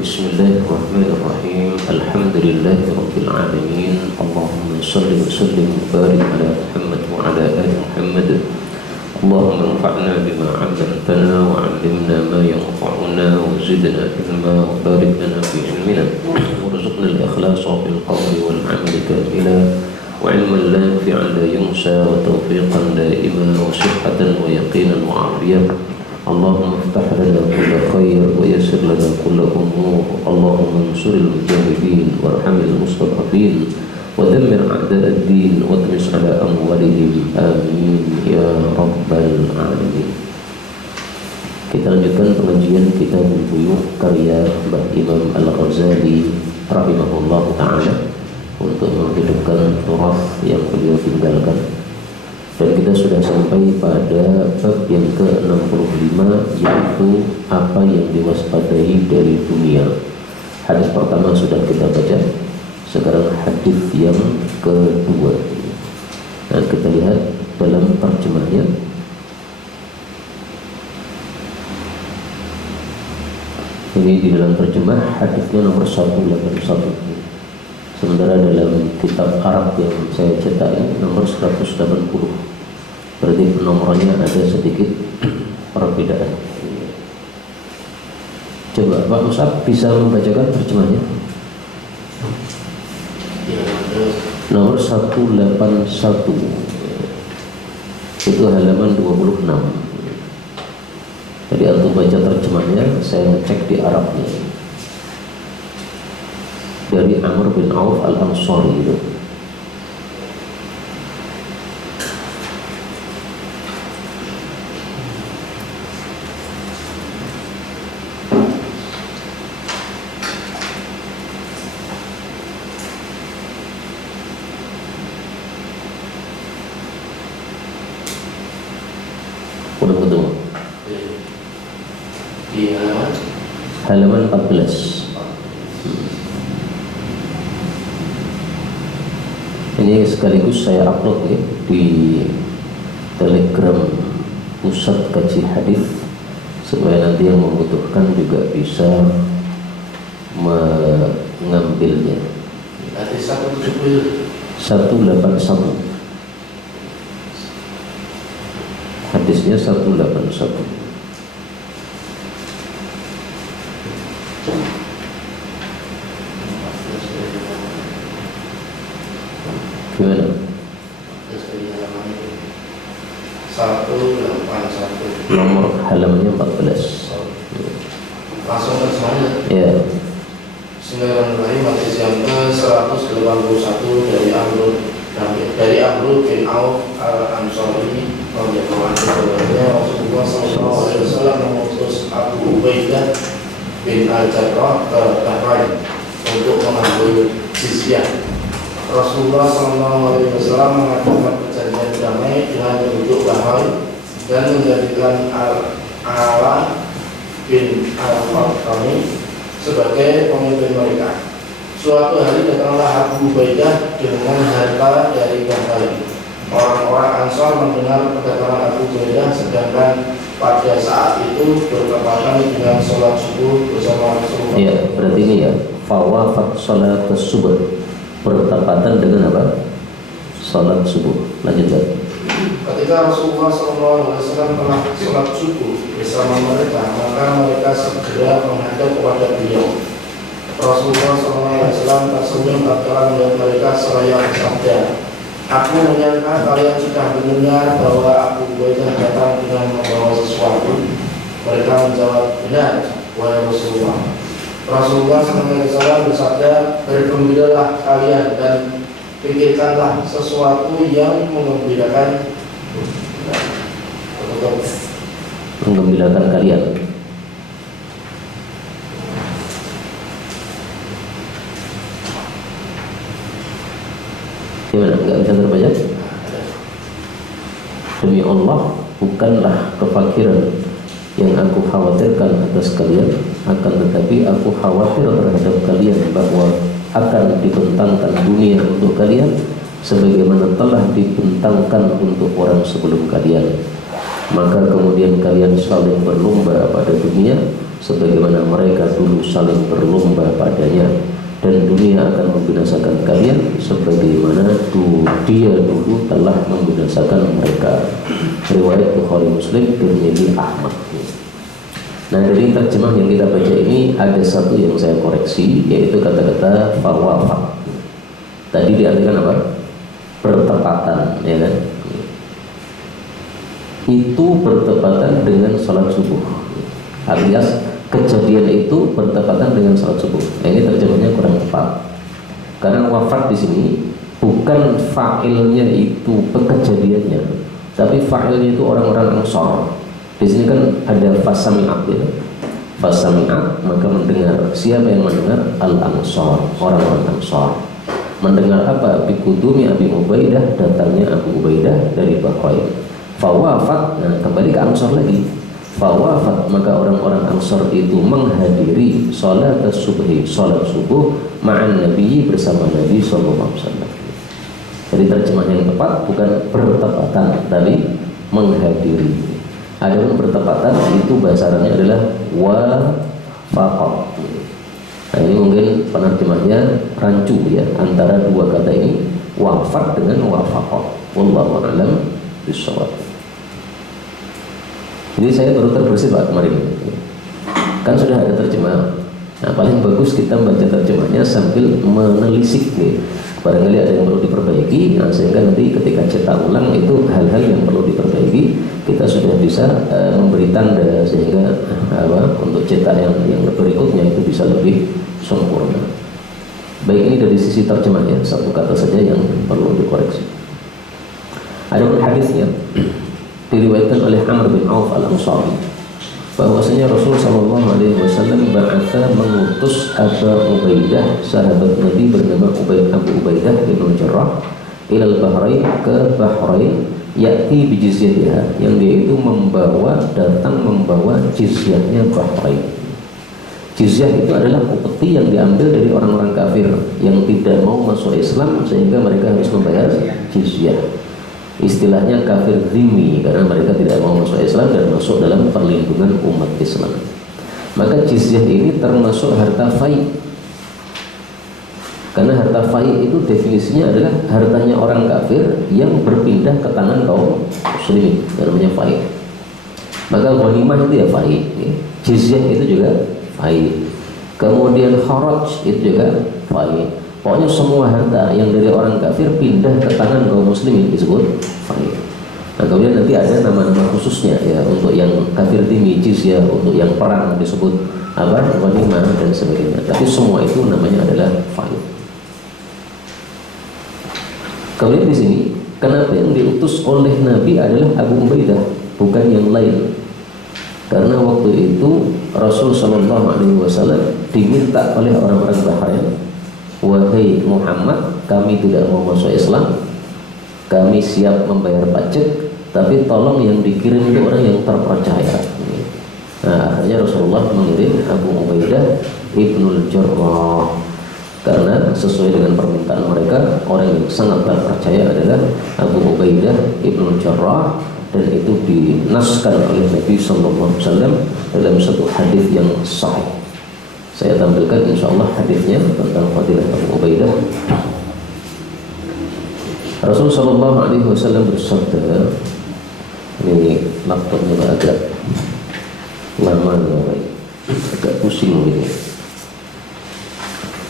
Bismillahirrahmanirrahim. Alhamdulillahirabbil alamin. Allahumma shalli wa sallim wa barik ala Muhammad wa ala ali Muhammad. Allahumma anfa'na bima 'allamtana wa 'allimna ma yanfa'una wa zidna ilma wa barik lana fi ilmina warzuqna al-ikhlasa fil qawli wal 'amali kamila wa 'ilman nafi'an la yunsa wa tawfiqan da'iman wa sihhatan wa yaqinan wa 'afiyah. Allahumma iftah lana kulla khair wa yassir lana kulla umur. Allahumma ansuril mujahidin warhamil mustad'afin wa dammir a'da'ad din wa tmis ala amwalihim. Amin ya rabbal alamin. Kita lanjutkan pengajian kitab Buyuh karya Mbah Imam Al-Ghazali rahimahullah ta'ala untuk menghidupkan turas yang beliau tinggalkan. Dan kita sudah sampai pada bab yang ke-65, yaitu apa yang diwaspadai dari dunia. Hadis pertama sudah kita baca. Sekarang hadis yang kedua. Nah, kita lihat dalam terjemahnya. Ini di dalam terjemah hadisnya nomor 181. Sementara dalam kitab Arab yang saya cetak ini nomor 180. Berarti nomornya ada sedikit perbedaan. Coba Pak Ustaz bisa membacakan terjemahnya? Nomor 181. Itu halaman 26. Jadi untuk baca terjemahnya saya ngecek di Arabnya. Dari Amr bin Auf Al-Ansari itu. Udah ketemu? Di halaman 14. Ini sekaligus saya upload ya di Telegram Pusat Kaji Hadis supaya nanti yang membutuhkan juga bisa mengambilnya. Hadis 181. Hadisnya 181. Gimana? 181. Nomor halamannya 14. Langsung terjemahnya. Ya. Bismillahirrahmanirrahim. Hadis yang ke-181 dari Amr bin Auf Al-Ansari radhiyallahu anhu. Rasulullah sallallahu alaihi wasallam mengutus Abu Ubaidah bin Al-Jarrah ke Bahrain untuk mengambil jizyah. Rasulullah SAW mengadakan perjanjian damai dengan penduduk Bahrain dan menjadikan Al-Ala bin Al-Fatani sebagai pemimpin mereka. Suatu hari datanglah Abu Ubaidah dengan harta dari Bahrain. Orang-orang Ansar mendengar kedatangan Abu Ubaidah, sedangkan pada saat itu bertepatan dengan sholat subuh bersama Rasulullah. Ya, berarti ini ya, fawafat sholat subuh, bertepatan dengan apa? Sholat subuh. Lanjutkan. Ketika Rasulullah SAW telah sholat subuh bersama mereka, maka mereka segera menghadap kepada beliau. Rasulullah SAW tersenyum tatkala melihat mereka seraya bersabda, "Aku menyangka kalian sudah mendengar bahwa Abu Ubaidah datang dengan membawa sesuatu." Mereka menjawab, "Benar, wahai Rasulullah." Rasulullah SAW bersabda, "Bergembiralah kalian dan pikirkanlah sesuatu yang menggembirakan kalian." Gimana? Enggak bisa terbaca? Demi Allah, bukanlah kefakiran yang aku khawatirkan atas kalian, akan tetapi aku khawatir terhadap kalian bahwa akan dibentangkan dunia untuk kalian sebagaimana telah dibentangkan untuk orang sebelum kalian. Maka kemudian kalian saling berlomba pada dunia, sebagaimana mereka dulu saling berlomba padanya, dan dunia akan membinasakan kalian sebagaimana dia dulu telah membinasakan mereka. Riwayat Bukhari, Muslim, Tirmidzi, Ahmad. Nah, dari terjemah yang kita baca ini ada satu yang saya koreksi, yaitu kata-kata fawafat. Tadi diartikan apa? Bertepatan, ya kan? Itu bertepatan dengan salat subuh, alias kejadian itu bertepatan dengan salat subuh. Nah, ini terjemahnya kurang tepat, karena wafat di sini bukan fa'ilnya itu kejadiannya, tapi fa'ilnya itu orang-orang Ansor. Di sini kan ada fasami'at, ya. Fasami'at, maka mendengar. Siapa yang mendengar? Al-Ansor, orang-orang Ansor. Mendengar apa? Bikudumi Abi Ubaidah, datangnya Abu Ubaidah dari Bahrain. Fawafat, nah kembali ke Ansor lagi. Fawafat, maka orang-orang Ansor itu menghadiri sholat subuhi, sholat subuh ma'an Nabi, bersama Nabi SAW. Jadi terjemah yang tepat bukan bertepatan, tapi menghadiri. Adapun bertepatan itu bahasa Arabnya adalah wafaqat. Nah, ini mungkin penerjemahnya rancu, ya, antara dua kata ini, wafat dengan wafaqat. Wallahu a'lam bishawab. Jadi saya baru terbersih Pak kemarin. Kan sudah ada terjemah. Nah, paling bagus kita baca terjemahnya sambil menelisik, nih. Barangkali ada yang perlu diperbaiki, nah, sehingga nanti ketika cetak ulang itu hal-hal yang perlu diperbaiki kita sudah bisa memberi tanda, sehingga untuk cetak yang berikutnya itu bisa lebih sempurna. Baik, ini dari sisi terjemahnya, satu kata saja yang perlu dikoreksi. Ada hadisnya diriwayatkan oleh Amr bin Auf al-Ansari bahwasanya Rasul SAW mengutus Abu Ubaidah, sahabat Nabi bernama Abu Ubaidah bin Jarrah, ilal Bahrain, ke Bahrain, yakti bijizyatiha, yang dia itu datang membawa jizyahnya Bahrain. Jizyah itu adalah upeti yang diambil dari orang-orang kafir yang tidak mau masuk Islam, sehingga mereka harus membayar jizyah. Istilahnya kafir zimmi, karena mereka tidak mau masuk Islam dan masuk dalam perlindungan umat Islam. Maka jizyah ini termasuk harta fai, karena harta fai itu definisinya adalah hartanya orang kafir yang berpindah ke tangan kaum muslimin, namanya fai. Maka ghanimah itu ya fai, jizyah itu juga fai, kemudian kharaj itu juga fai. Pokoknya semua harta yang dari orang kafir pindah ke tangan kaum muslimin disebut fai. Nah, kemudian nanti ada nama-nama khususnya, ya, untuk yang kafir dimi jizyah, untuk yang perang disebut ghanimah dan sebagainya. Tapi semua itu namanya adalah fai. Kemudian di sini, kenapa yang diutus oleh Nabi adalah Abu Ubaidah, bukan yang lain? Karena waktu itu Rasul SAW diminta oleh orang-orang Bahrain, wahai Muhammad, kami tidak mau masuk Islam, kami siap membayar pajak, tapi tolong yang dikirim itu orang yang terpercaya. Nah, akhirnya Rasulullah mengirim Abu Ubaidah ibnul Jarrah, karena sesuai dengan permintaan mereka, orang yang sangat terpercaya adalah Abu Ubaidah ibnul Jarrah, dan itu dinaskan oleh Nabi SAW dalam satu hadis yang sahih. Saya tampilkan insyaallah hadisnya tentang fadilah Abu Ubaidah. Rasulullah SAW bersabda, ini laptopnya agak lama, agak pusing ini.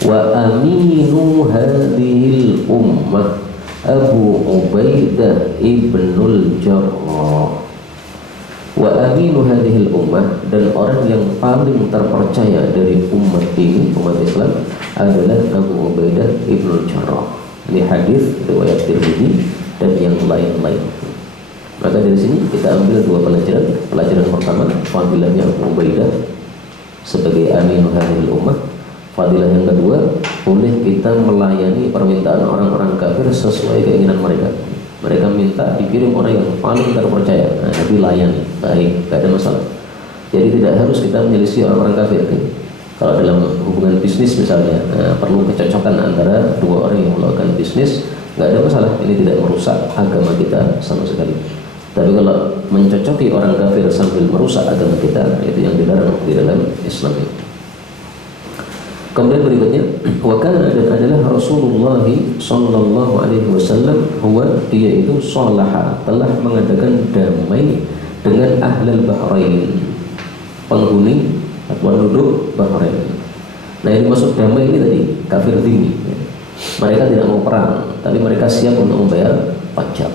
Wa aminu hadhil ummah Abu Ubaidah ibnul Jarrah. Wa aminu hadhil ummah, dan orang yang paling terpercaya dari umat ini, umat Islam, adalah Abu Ubaidah ibnul Jarrah. Ini hadis riwayat Tirmidzi dan yang lain-lain. Maka dari sini kita ambil dua pelajaran. Pelajaran pertama, fadilahnya Abu Ubaidah sebagai aminu hadhil ummah. Fadilah yang kedua, boleh kita melayani permintaan orang-orang kafir sesuai keinginan mereka. Mereka minta dikirim orang yang paling terpercaya, nah, tapi layani, baik, tidak ada masalah. Jadi tidak harus kita menyelisih orang-orang kafir. Kalau dalam hubungan bisnis misalnya, perlu kecocokan antara dua orang yang melakukan bisnis, nggak ada masalah. Ini tidak merusak agama kita sama sekali. Tapi kalau mencocoki orang kafir sambil merusak agama kita, itu yang dilarang di dalam Islam itu. Kemudian berikutnya, wa kana, dan adalah Rasulullah sallallahu alaihi wasallam, huwa, dia itu salaha, telah mengadakan damai dengan ahlul Bahrain, penghuni atau penduduk Bahrain. Nah, yang dimaksud damai ini tadi kafir tinggi. Mereka tidak mau perang, tapi mereka siap untuk membayar pajak.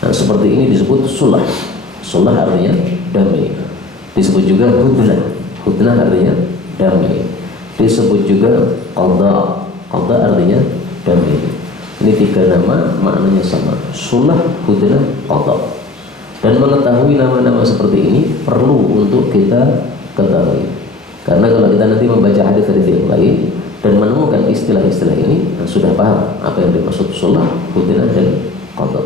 Nah, seperti ini disebut sulah. Sulah artinya damai. Disebut juga hudnah. Hudnah artinya damai. Disebut juga qadha. Qadha artinya damai. Ini tiga nama, maknanya sama. Sulah, hudnah, qadha. Dan mengetahui nama-nama seperti ini perlu untuk kita ketahui. Karena kalau kita nanti membaca hadis-hadis yang lain dan menemukan istilah-istilah ini, sudah paham apa yang dimaksud sulah, hudnah, dan qadha.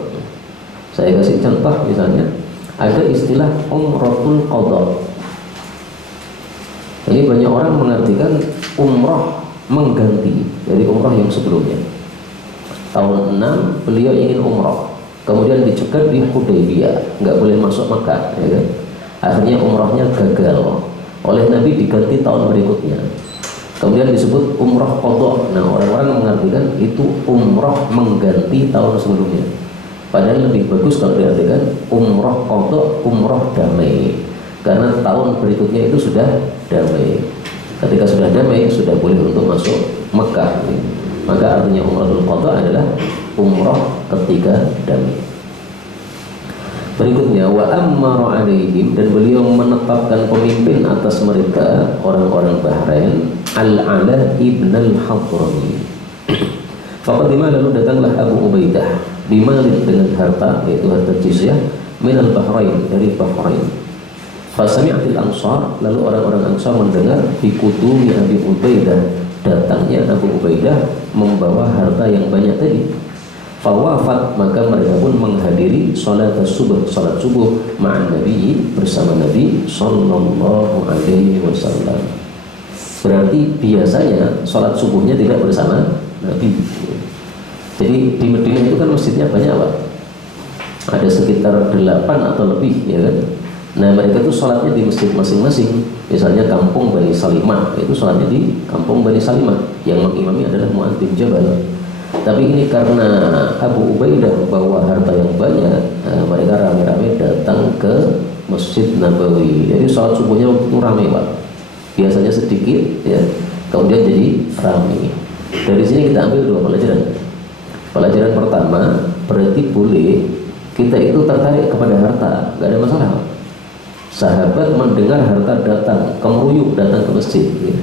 Saya kasih contoh, misalnya ada istilah umratul qadha. Ini banyak orang mengartikan umrah mengganti dari umrah yang sebelumnya. Tahun 6 beliau ingin umrah, kemudian dicegat di Hudaybiyah, nggak boleh masuk Makkah, ya kan? Akhirnya umrahnya gagal. Oleh Nabi diganti tahun berikutnya. Kemudian disebut umrah qadha. Nah, orang-orang mengartikan itu umrah mengganti tahun sebelumnya. Padahal lebih bagus kalau diartikan umrah qadha, umrah damai. Karena tahun berikutnya itu sudah damai. Ketika sudah damai, sudah boleh untuk masuk Mekah. Maka artinya umratul qadha adalah umrah ketika damai. Berikutnya, wa ammara alaihim, dan beliau menetapkan pemimpin atas mereka, orang-orang Bahrain, Al-Ala ibn al-Hadrami. Faqadima, lalu datanglah Abu Ubaidah bimalin, dengan harta, yaitu harta jizyah, minal Bahrain, dari Bahrain. Fasami'atil ansar, lalu orang-orang Ansar mendengar bikudumi Abi Ubaidah, datangnya Abu Ubaidah membawa harta yang banyak tadi. Fawafat, maka mereka pun menghadiri salat subuh, salat subuh ma'an Nabi, bersama Nabi sallallahu alaihi wasallam. Berarti biasanya salat subuhnya tidak bersama Nabi. Jadi di Madinah itu kan masjidnya banyak, Pak. Ada sekitar 8 atau lebih, ya kan. Nah, mereka itu sholatnya di masjid masing-masing. Misalnya kampung Bani Salimah, itu sholatnya di kampung Bani Salimah. Yang mengimami adalah Mu'adz bin Jabal. Tapi ini karena Abu Ubaidah bawa harta yang banyak, mereka rame-rame datang ke Masjid Nabawi. Jadi sholat subuhnya waktu itu rame, Pak. Biasanya sedikit, ya, kemudian jadi rame. Dari sini kita ambil dua pelajaran. Pelajaran pertama, berarti boleh kita itu tertarik kepada harta, nggak ada masalah. Sahabat mendengar harta datang, kemeruyuk datang ke masjid, ya.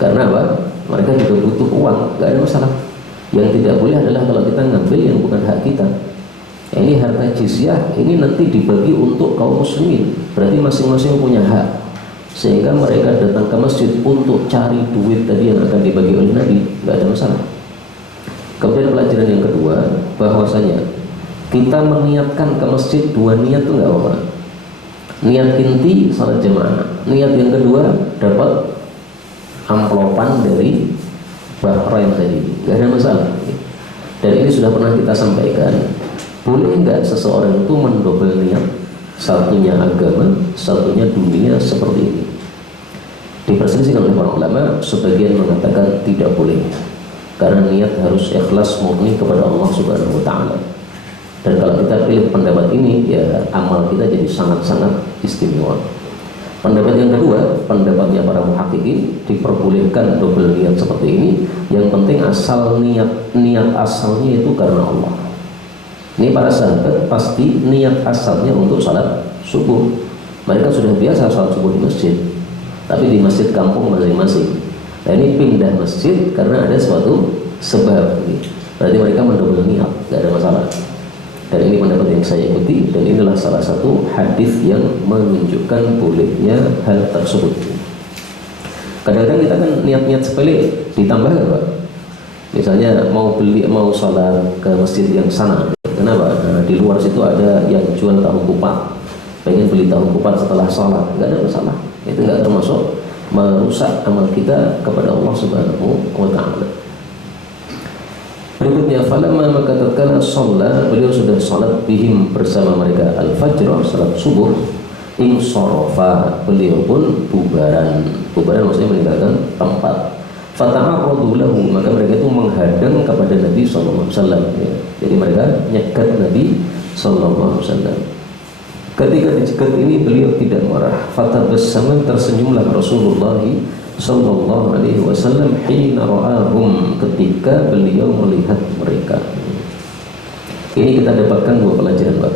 Karena apa? Mereka juga butuh uang, nggak ada masalah. Yang tidak boleh adalah kalau kita ngambil yang bukan hak kita. Ini harta jizyah, ini nanti dibagi untuk kaum muslimin. Berarti masing-masing punya hak. Sehingga mereka datang ke masjid untuk cari duit tadi yang akan dibagi oleh Nabi, nggak ada masalah. Kemudian pelajaran yang kedua, bahwasanya kita meniatkan ke masjid dua niat itu nggak apa-apa. Niat inti salat jamaah, niat yang kedua dapat amplopan dari Bahrain tadi, nggak ada masalah. Dan ini sudah pernah kita sampaikan. Boleh nggak seseorang itu mendobel niat, satunya agama, satunya dunia, seperti ini? Diperselisihkan oleh para ulama, sebagian mengatakan tidak boleh, karena niat harus ikhlas murni kepada Allah Subhanahu wa Ta'ala. Dan kalau kita pilih pendapat ini, ya amal kita jadi sangat-sangat istimewa. Pendapat yang kedua, pendapatnya para muhaqqiqin, diperbolehkan double niat seperti ini. Yang penting asal niat asalnya itu karena Allah. Ini para sahabat pasti niat asalnya untuk salat subuh. Mereka sudah biasa salat subuh di masjid, tapi di masjid kampung masing-masing. Nah, ini pindah masjid karena ada suatu sebab. Berarti mereka mendouble niat, tidak ada masalah. Dan ini pendapat yang saya ikuti, dan inilah salah satu hadis yang menunjukkan bolehnya hal tersebut. Kadang-kadang kita kan niat-niat sepele ditambah nggak, Pak? Misalnya mau sholat ke masjid yang sana, kenapa? Nah, di luar situ ada yang jual tahu kupat, pengen beli tahu kupat setelah sholat, nggak ada masalah. Itu nggak termasuk merusak amal kita kepada Allah Subhanahu wa Ta'ala. Berikutnya, falamma maka tatkala sholat, beliau sudah sholat bihim bersama mereka al-fajr, salat subuh, insorofa, beliau pun bubaran maksudnya meninggalkan tempat. Fata'arradu lahu, maka mereka itu menghadang kepada Nabi SAW, ya. Jadi mereka nyegat Nabi SAW. Ketika dicegat ini beliau tidak marah. Fatabassama, tersenyumlah Rasulullah sallallahu alaihi wasallam hina ra'ahum, ketika beliau melihat mereka. Ini kita dapatkan dua pelajaran, Pak.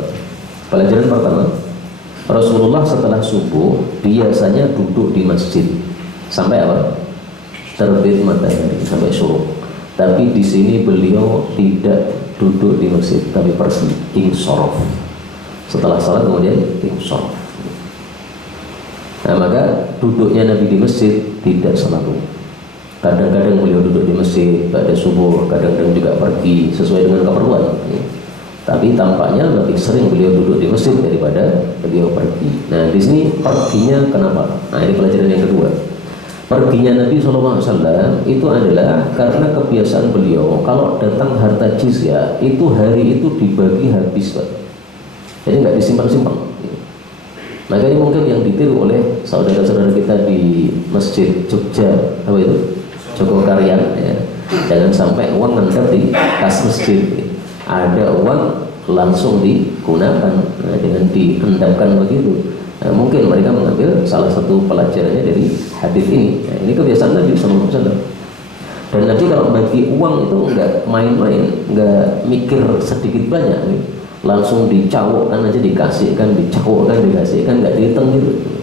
Pelajaran pertama, Rasulullah setelah subuh biasanya duduk di masjid sampai apa? Terbit matahari, sampai syuruk. Tapi di sini beliau tidak duduk di masjid, tapi pergi insorof. Setelah salat kemudian insorof. Nah, maka duduknya Nabi di masjid tidak selalu. Kadang-kadang beliau duduk di masjid pada subuh, kadang-kadang juga pergi sesuai dengan keperluan. Tapi tampaknya lebih sering beliau duduk di masjid daripada beliau pergi. Nah, di sini perginya kenapa? Nah, ini pelajaran yang kedua. Perginya Nabi SAW itu adalah karena kebiasaan beliau kalau datang harta jizyah itu hari itu dibagi habis, Pak. Jadi nggak disimpan-simpan. Maka ini mungkin yang ditiru oleh saudara-saudara kita di Masjid Jogja, apa itu? Jogokarian, ya. Jangan sampai uang ngendap di kas masjid. Ada uang langsung digunakan, nah, dengan diendapkan begitu. Nah, mungkin mereka mengambil salah satu pelajarannya dari hadis ini. Nah, ini kebiasaan Nabi SAW. Dan Nabi kalau bagi uang itu nggak main-main, nggak mikir sedikit banyak, nih. Langsung dicawokkan aja, dikasihkan, dikasihkan, nggak dihitung gitu.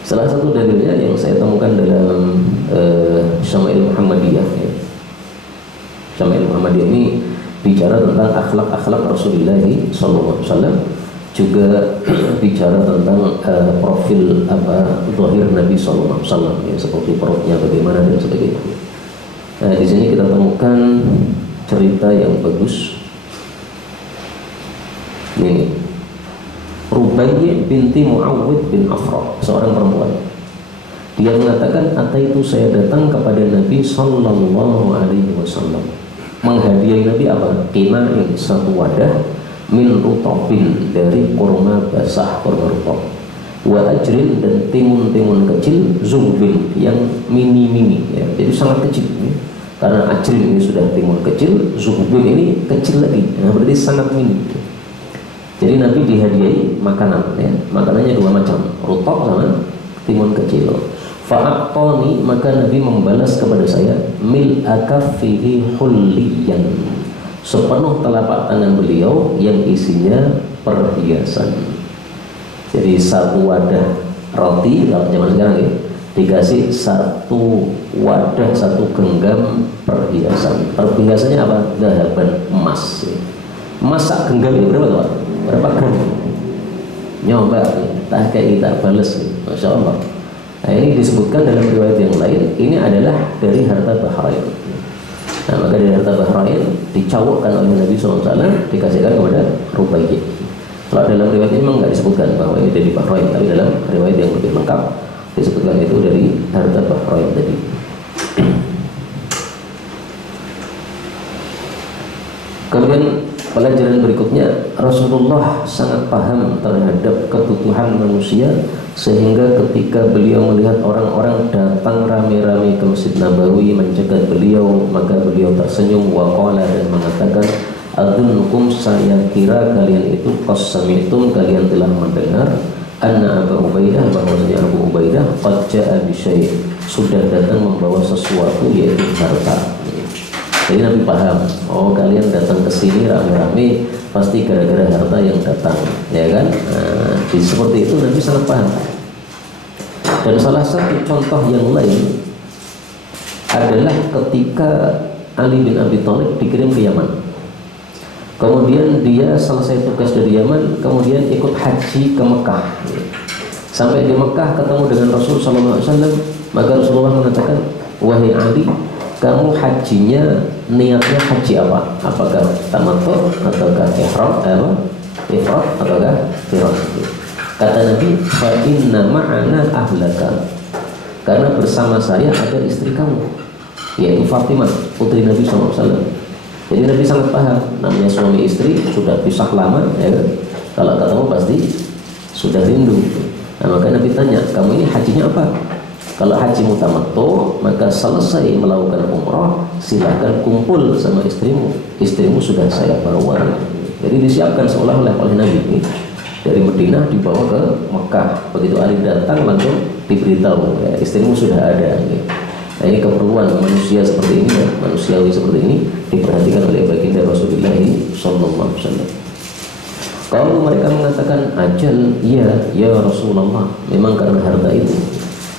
Salah satu dalilnya yang saya temukan dalam Syama'il Muhammadiyah, ya. Syama'il Muhammadiyah ini bicara tentang akhlak Rasulullah SAW, juga bicara tentang profil zahir Nabi SAW, ya, seperti perutnya bagaimana dan sebagainya. Nah, di sini kita temukan cerita yang bagus. Ini Rubayyi binti Muawwid bin Afra, seorang perempuan. Dia mengatakan, ataitu, saya datang kepada Nabi sallallahu alaihi wasallam, menghadiahi Nabi apa? Qina'in, satu wadah, min rutobin, dari kurma basah, kurma rutop, wa ajrin, dan timun-timun kecil, zumbin, yang mini-mini, ya. Jadi sangat kecil, ya. Karena ajrin ini sudah timun kecil, zumbin ini kecil lagi, nah, berarti sangat mini. Jadi Nabi dihadiahi makanan, ya. Makanannya dua macam, rutop sama timun kecil. Fa'aqtani, maka Nabi membalas kepada saya, mil akaffihi hulliyan, sepenuh telapak tangan beliau yang isinya perhiasan. Jadi satu wadah roti kalau zaman sekarang, ya, dikasih satu wadah, satu genggam perhiasan. Perhiasannya apa? Dahaban, emas, ya. Emas sak genggam itu berapa, Pak? Berapa gram? Nyoba, ya. Tak kayak tak balas, ya. Masya Allah. Nah, ini disebutkan dalam riwayat yang lain, ini adalah dari harta Bahrain. Nah, maka dari harta Bahrain dicawukkan oleh Nabi SAW, dikasihkan kepada Rubayyi. Kalau dalam riwayat ini memang nggak disebutkan bahwa ini dari Bahrain, tapi dalam riwayat yang lebih lengkap disebutkan itu dari harta Bahrain tadi. Kemudian pelajaran berikutnya, Rasulullah sangat paham terhadap kebutuhan manusia, sehingga ketika beliau melihat orang-orang datang rame-rame ke Masjid Nabawi mencegat beliau, maka beliau tersenyum waqala, dan mengatakan, adunnukum, saya kira kalian itu qassami'tum, kalian telah mendengar, anna Abu Ubaidah, bahwasanya Abu Ubaidah qad ja'a bi syai', sudah datang membawa sesuatu, yaitu harta. Jadi Nabi paham, oh kalian datang ke sini rame-rame pasti gara-gara harta yang datang, ya kan? Nah, seperti itu Nabi sangat paham. Dan salah satu contoh yang lain adalah ketika Ali bin Abi Thalib dikirim ke Yaman. Kemudian dia selesai tugas dari Yaman, kemudian ikut haji ke Mekah. Sampai di Mekah ketemu dengan Rasul SAW, maka Rasulullah mengatakan, wahai Ali, kamu hajinya niatnya haji apa? Apakah tamattu ataukah ihram, ifrad ataukah qiran? Kata Nabi, fa inna ma'ana ahlaka, karena bersama saya ada istri kamu, yaitu Fatimah, putri Nabi SAW. Jadi Nabi sangat paham, namanya suami istri sudah pisah lama, ya kan? Kalau ketemu pasti sudah rindu. Nah, maka Nabi tanya, kamu ini hajinya apa? Kalau haji mutamattu, maka selesai melakukan umrah, silakan kumpul sama istrimu. Istrimu sudah saya bawa. Jadi disiapkan seolah-olah oleh Nabi ini dari Madinah dibawa ke Mekah. Begitu Ali datang langsung diberitahu, ya, istrimu sudah ada. Ya. Nah, ini keperluan manusia seperti ini, ya, manusiawi seperti ini diperhatikan oleh baginda Rasulullah SAW. Kalau mereka mengatakan ajal, iya ya Rasulullah, memang karena harta itu.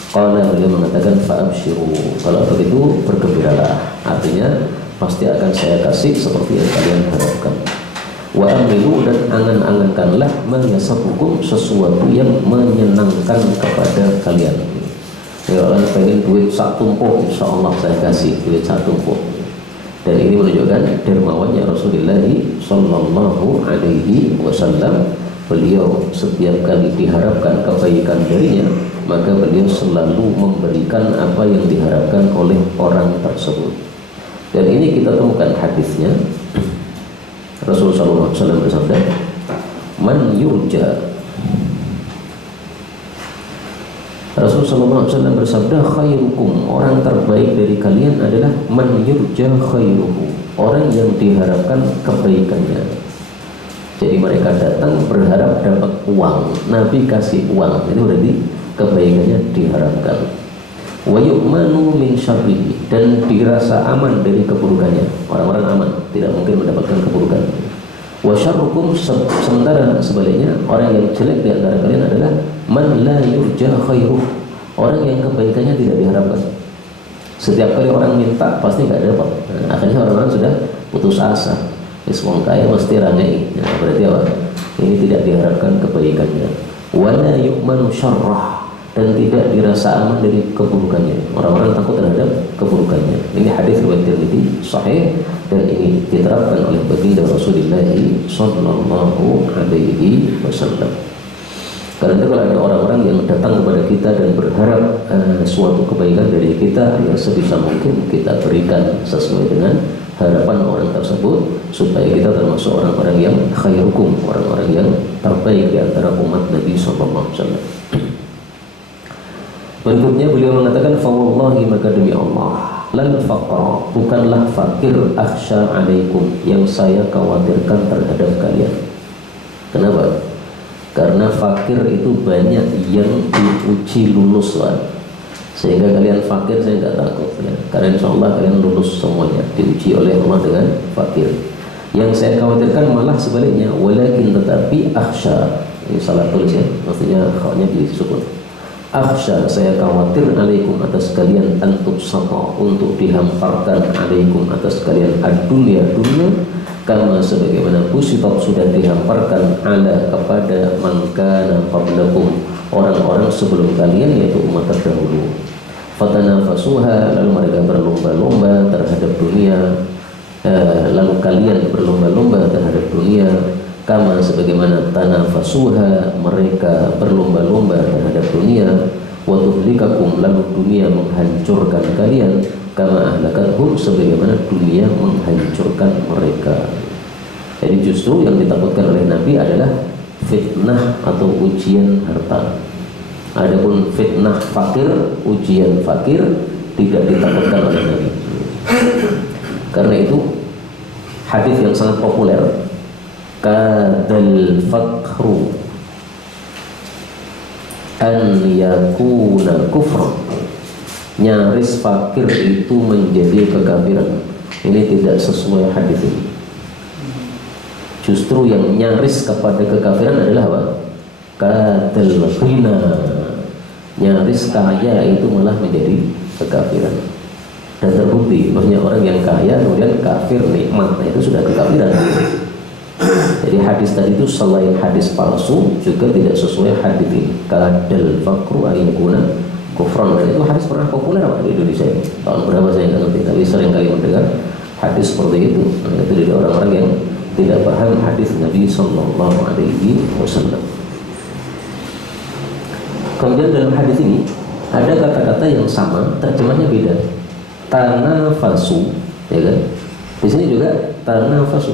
Kalau beliau mengatakan fa'abshiru, kalau begitu bergembiralah, artinya pasti akan saya kasih seperti yang kalian harapkan. Wa amilu, dan angan-angankanlah hukum sesuatu yang menyenangkan kepada kalian. Ya, orang pengen duit sak tumpuk, insya Allah saya kasih duit sak tumpuk. Dan ini menunjukkan dermawannya Rasulullah Sallallahu Alaihi Wasallam. Beliau setiap kali diharapkan kebaikan darinya, maka beliau selalu memberikan apa yang diharapkan oleh orang tersebut. Dan ini kita temukan hadisnya. Rasulullah SAW bersabda, man yurja. Rasulullah SAW bersabda, khairukum, orang terbaik dari kalian adalah man yurja khairuhu, orang yang diharapkan kebaikannya. Jadi mereka datang berharap dapat uang, Nabi kasih uang, itu berarti kebaikannya diharapkan. Wa yu'manu min syarrihi, dan dirasa aman dari keburukannya. Orang-orang aman, tidak mungkin mendapatkan keburukan. Wa syarrukum, sementara sebaliknya orang yang jelek di antara kalian adalah man la yurja khairuh, orang yang kebaikannya tidak diharapkan. Setiap kali orang minta pasti nggak dapat. Nah, akhirnya orang-orang sudah putus asa. Wong kaya mesti rangai. Nah, berarti apa? Ini tidak diharapkan kebaikannya. Wala yu'manu syarrah, dan tidak dirasa aman dari keburukannya. Orang-orang takut terhadap keburukannya. Ini hadis riwayat Tirmidzi sahih, dan ini diterapkan oleh baginda Rasulullah Sallallahu Alaihi Wasallam. Karena kalau ada orang-orang yang datang kepada kita dan berharap suatu kebaikan dari kita, yang sebisa mungkin kita berikan sesuai dengan harapan orang tersebut, supaya kita termasuk orang-orang yang khairukum, orang-orang yang terbaik di antara umat Nabi Sallallahu Alaihi Wasallam. Berikutnya beliau mengatakan, fawallahi, maka demi Allah, lal faqra, bukanlah fakir, akhsha alaikum, yang saya khawatirkan terhadap kalian. Kenapa? Karena fakir itu banyak yang diuji lulus, lah. Sehingga kalian fakir saya nggak takut, ya. Karena insya Allah kalian lulus semuanya, diuji oleh Allah dengan fakir. Yang saya khawatirkan malah sebaliknya, walakin, tetapi, akhsha, ini salah tulis ya, maksudnya khawnya disukun. Akhsha, saya khawatir, alaikum, atas kalian, antuk sapa, untuk dihamparkan, alaikum, atas kalian, ad-dunya, dunia, kama sebagaimana busitat, sudah dihamparkan, ala, kepada man kana qablakum, orang-orang sebelum kalian, yaitu umat terdahulu. Fatanafasuha, lalu mereka berlomba-lomba terhadap dunia, lalu kalian berlomba-lomba terhadap dunia, kama sebagaimana tanafasuha, mereka berlomba-lomba terhadap dunia, wa tuhlikakum, lalu dunia menghancurkan kalian, kama ahlakathum, sebagaimana dunia menghancurkan mereka. Jadi justru yang ditakutkan oleh Nabi adalah fitnah atau ujian harta. Adapun fitnah fakir, ujian fakir, tidak ditakutkan oleh Nabi. Karena itu hadis yang sangat populer, kadal fakru an yakuna kufra, nyaris fakir itu menjadi kekafiran. Ini tidak sesuai hadis ini. Justru yang nyaris kepada kekafiran adalah apa? Kadal ghina, nyaris kaya itu malah menjadi kekafiran. Dan terbukti banyak orang yang kaya kemudian kafir nikmat, nah itu sudah kekafiran. Jadi hadis tadi itu selain hadis palsu juga tidak sesuai hadis ini. Kadal fakru ayyakuna kufran. Dan itu hadis pernah populer apa di Indonesia ini? Tahun berapa saya nggak ngerti, tapi sering kali mendengar hadis seperti itu. Nah, itu dari orang-orang yang tidak paham hadis Nabi Sallallahu Alaihi Wasallam. Kemudian dalam hadis ini ada kata-kata yang sama, terjemahnya beda. Tanafasu, ya kan? Di sini juga tanafasu.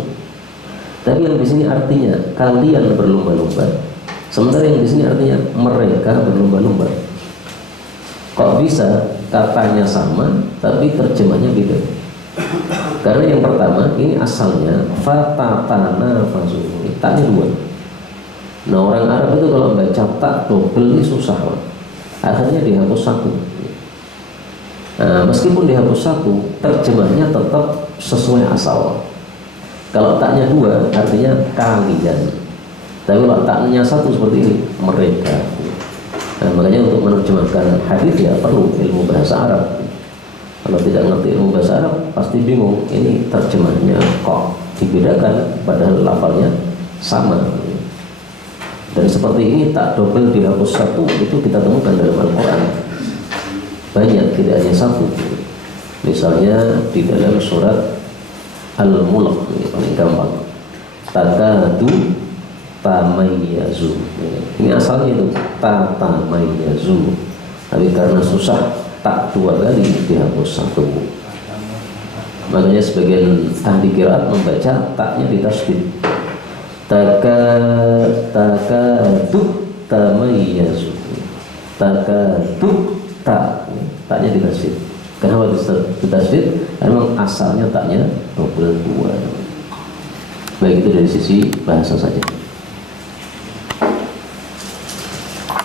Tapi yang di sini artinya kalian berlomba-lomba. Sementara yang di sini artinya mereka berlomba-lomba. Kok bisa katanya sama tapi terjemahnya beda? Karena yang pertama ini asalnya fatatanafasu, taknya dua. Nah orang Arab itu kalau baca tak double ini susah, akhirnya dihapus satu. Nah, meskipun dihapus satu, terjemahnya tetap sesuai asal. Kalau taknya dua artinya kalian, tapi kalau taknya satu seperti ini mereka. Nah, makanya untuk menerjemahkan hadis ya perlu ilmu bahasa Arab. Kalau tidak ngerti ilmu bahasa Arab pasti bingung, ini terjemahnya kok dibedakan padahal lafalnya sama. Dan seperti ini tak double dihapus satu itu kita temukan dalam Al-Quran banyak, tidak hanya satu. Misalnya di dalam surat Al-Mulk, ini paling gampang, takadu tamayyazu. Ini asalnya itu tatamayyazu, tapi karena susah tak dua kali dihapus satu. Makanya sebagian ahli qiraat membaca taknya ditasydid, takadu tamayyazu, takadu taknya ditasydid. Kenapa ditasydid? Memang asalnya taknya double dua. Baik, itu dari sisi bahasa saja.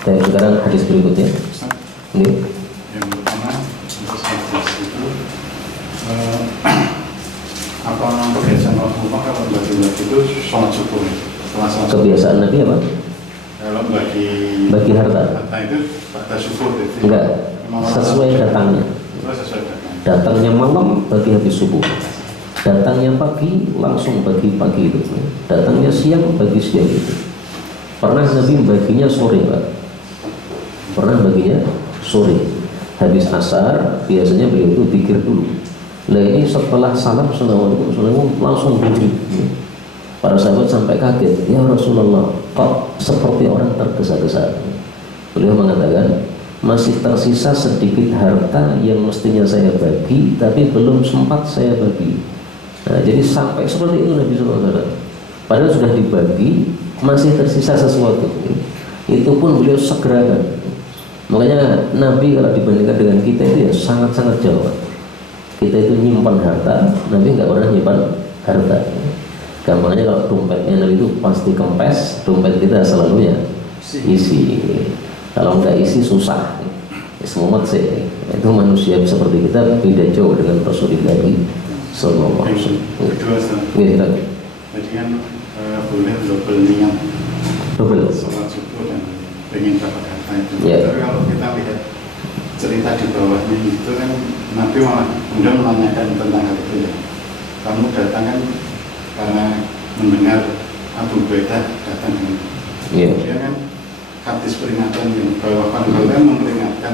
Baik, sekarang hadis berikutnya. Ini yang pertama untuk hadis itu apa kebiasaan Rasulullah kalau bagi-bagi itu sholat syukur. kebiasaan Nabi apa? Kalau Bagi harta itu pada syukur itu enggak sesuai datangnya. sesuai datangnya. Datangnya malam bagi habis subuh, datangnya pagi langsung bagi pagi itu, datangnya siang bagi siang itu. Pernah Nabi baginya sore, Pak. Pernah baginya sore. Habis asar biasanya beliau itu pikir dulu. Lah ini setelah salam Assalamualaikum langsung berdiri. Para sahabat sampai kaget, ya Rasulullah, kok seperti orang tergesa-gesa. Beliau mengatakan, masih tersisa sedikit harta yang mestinya saya bagi, tapi belum sempat saya bagi. Nah, jadi sampai seperti itu Nabi SAW. Padahal sudah dibagi, masih tersisa sesuatu. Itu pun beliau segerakan. Makanya Nabi kalau dibandingkan dengan kita itu ya sangat-sangat jauh. Kita itu nyimpan harta, Nabi nggak pernah nyimpan harta. Gampangnya kalau dompetnya Nabi itu pasti kempes, dompet kita selalu ya isi. Kalau nggak isi susah. Semua sih itu manusia seperti kita beda jauh dengan Rasulullah sallallahu alaihi wasallam. Kedua, jadi kan boleh double niat, Double. sholat syukur dan ingin dapat harta itu. Yeah. Tapi kalau kita lihat cerita di bawahnya itu kan Nabi malah kemudian menanyakan tentang hal itu ya. Kamu datang kan karena mendengar Abu Ubaidah datang dengan dia kan hadis peringatan yang bawakan kalian memperingatkan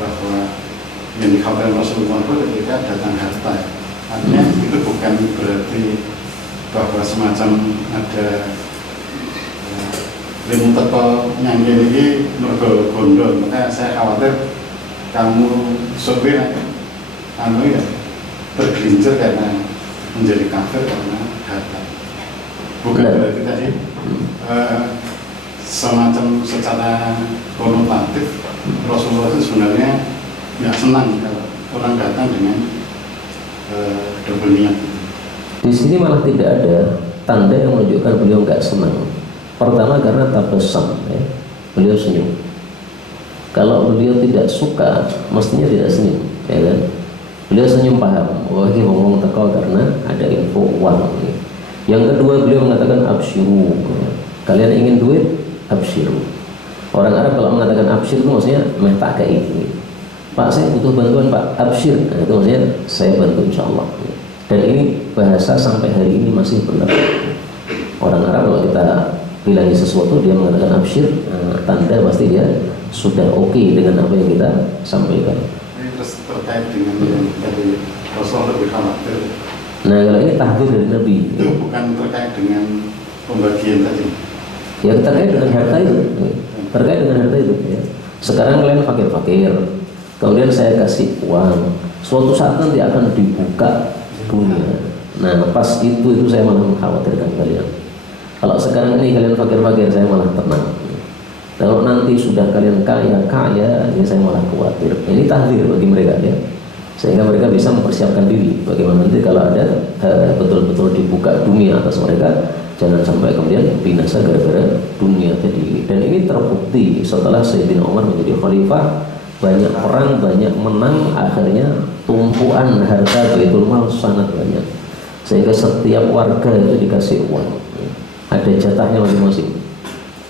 bahwa yang dikhabarkan Rasulullah itu ketika datang harta. Artinya itu bukan berarti bahwa semacam ada limu teko nyanyi ini mergo gondol. Makanya saya khawatir kamu sopir ya tergelincir karena menjadi kafir karena harta. Bukan berarti tadi semacam secara konotatif Rasulullah itu sebenarnya nggak senang kalau orang datang dengan double niat. Di sini malah tidak ada tanda yang menunjukkan beliau nggak senang. Pertama karena tabasam, ya, beliau senyum. Kalau beliau tidak suka, mestinya tidak senyum, ya kan? Beliau senyum paham, oh ini ngomong teko karena ada info uang. Ya. Yang kedua beliau mengatakan absyiru, kalian ingin duit, absyiru. Orang Arab kalau mengatakan absyir itu maksudnya meh tak kayak ini. Pak saya butuh bantuan Pak, absyir. Nah, itu maksudnya saya bantu insya Allah. Dan ini bahasa sampai hari ini masih benar. Orang Arab kalau kita bilangi sesuatu dia mengatakan absyir, tanda pasti dia sudah oke dengan apa yang kita sampaikan. Ini terus terkait dengan yang tadi Rasulullah lebih khawatir. Nah kalau ini tahdir dari Nabi. Itu bukan terkait dengan pembagian tadi. Ya terkait dengan harta itu, terkait dengan harta itu. Ya. Sekarang kalian fakir-fakir, kemudian saya kasih uang. Suatu saat nanti akan dibuka dunia. Nah pas itu saya malah mengkhawatirkan kalian. Kalau sekarang ini kalian fakir-fakir, saya malah tenang. Kalau nanti sudah kalian kaya, ini saya malah khawatir. Ini tahdir bagi mereka ya, sehingga mereka bisa mempersiapkan diri. Bagaimana nanti kalau ada betul-betul dibuka dunia atas mereka, jangan sampai kemudian binasa gara-gara dunia tadi. Dan ini terbukti setelah Sayyidina Umar menjadi khalifah, banyak orang banyak menang, akhirnya tumpuan harta Baitul Mal sangat banyak, sehingga setiap warga itu dikasih uang, ada jatahnya masing-masing.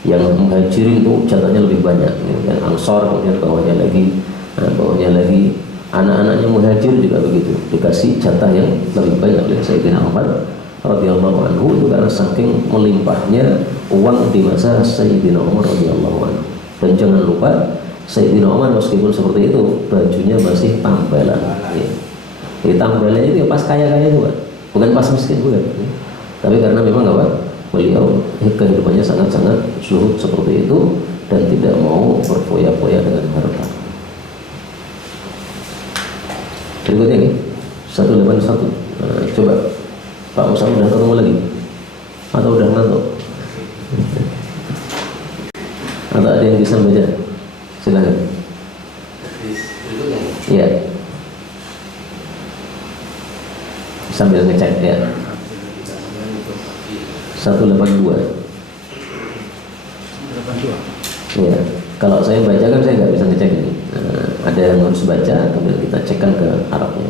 Yang muhajirin itu jatahnya lebih banyak, yang ansor kemudian bawahnya lagi anak-anaknya muhajir juga begitu, dikasih jatah yang lebih banyak oleh Sayyidina Umar radhiyallahu anhu, itu karena saking melimpahnya uang di masa Sayyidina Umar radhiyallahu anhu. Dan jangan lupa Sayyidina Umar meskipun seperti itu, bajunya masih tampelan ya. Jadi tampelannya itu pas kaya-kaya itu Pak, bukan pas miskin, bukan. Tapi karena memang apa, beliau kehidupannya sangat-sangat zuhud seperti itu dan tidak mau berfoya-foya dengan harta. Berikutnya nih 181. Nah, coba Pak Musa udah ketemu lagi atau udah ngantuk? Atau ada yang bisa baca? Silakan. Iya. Sambil ngecek ya. 182. Iya. Kalau saya baca kan saya nggak bisa ngecek ini. Ada yang harus baca, kemudian kita cekkan ke Arabnya.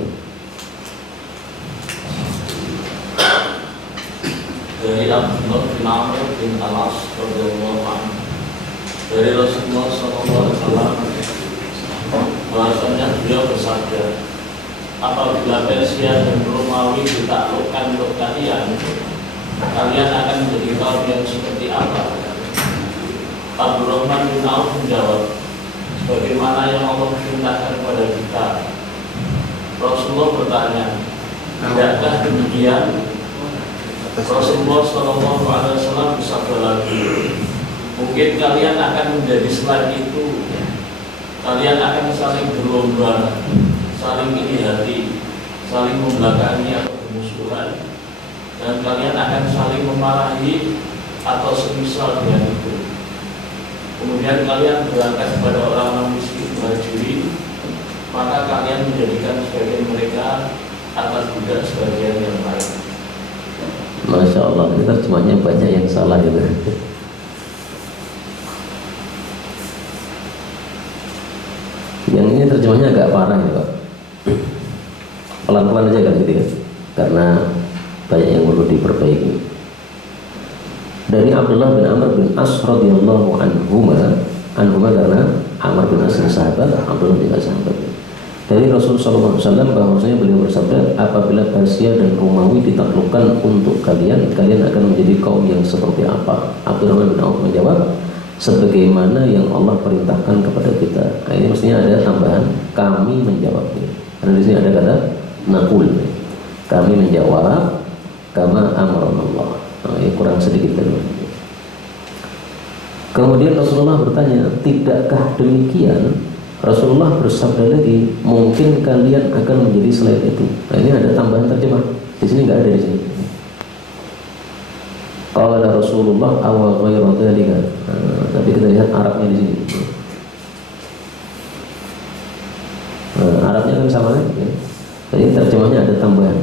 Dari Abdullah bin Amr bin Al-As radhiyallahu anhu, dari Rasulullah SAW, bahasanya beliau bersabda, apabila Persia dan Romawi ditaklukkan untuk kalian akan menjadi kaum yang seperti apa? Abdurrahman bin Auf menjawab, sebagaimana yang Allah perintahkan kepada kita. Rasulullah bertanya, tidakkah demikian? Rasulullah SAW bersabda lagi, mungkin kalian akan menjadi selain itu. Kalian akan saling berlomba, saling iri hati, saling membelakangi atau bermusuhan, dan kalian akan saling memarahi atau semisal dengan itu. Kemudian kalian berangkat kepada orang-orang miskin muhajirin, maka kalian menjadikan sebagian mereka atas budak sebagian yang lain. Masya Allah, ini terjemahnya banyak yang salah gitu. Yang ini terjemahnya agak parah ya Pak. Pelan-pelan aja kan gitu ya, karena banyak yang perlu diperbaiki. Dari Abdullah bin Amr bin As radhiyallahu anhuma karena Amr bin As sahabat, Abdullah juga sahabat. Dari Rasulullah SAW bahwasanya beliau bersabda, apabila Persia dan Romawi ditaklukkan untuk kalian akan menjadi kaum yang seperti apa? Abdurrahman bin Auf menjawab, sebagaimana yang Allah perintahkan kepada kita. Nah, ini mestinya ada tambahan kami menjawab. Karena di sini ada kata naqul. Kami menjawab kama amarallah. Nah, ini kurang sedikit tadi. Kemudian Rasulullah bertanya, tidakkah demikian? Rasulullah bersabda lagi, mungkin kalian akan menjadi selain itu. Nah, ini ada tambahan terjemah. Di sini nggak ada di sini. Qala Rasulullah aw ghairu dzalika. Tapi kita lihat Arabnya di sini. Arabnya kan sama kan? Ya. Jadi terjemahnya ada tambahan.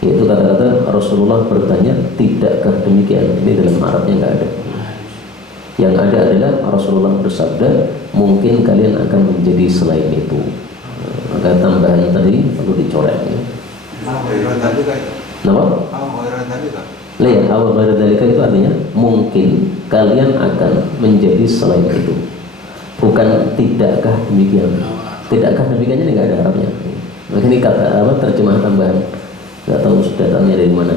Yaitu kata-kata Rasulullah bertanya, tidakkah demikian? Ini dalam Arabnya nggak ada. Yang ada adalah Rasulullah bersabda, mungkin kalian akan menjadi selain itu. Maka tambahan tadi perlu dicoret. Kenapa? Lihat, awal ghairadhalika itu artinya mungkin kalian akan menjadi selain itu. Bukan tidakkah demikian. Tidakkah demikiannya ini nggak ada Arabnya. Maka ini kata apa? Terjemah tambahan. Nggak tahu datangnya dari mana.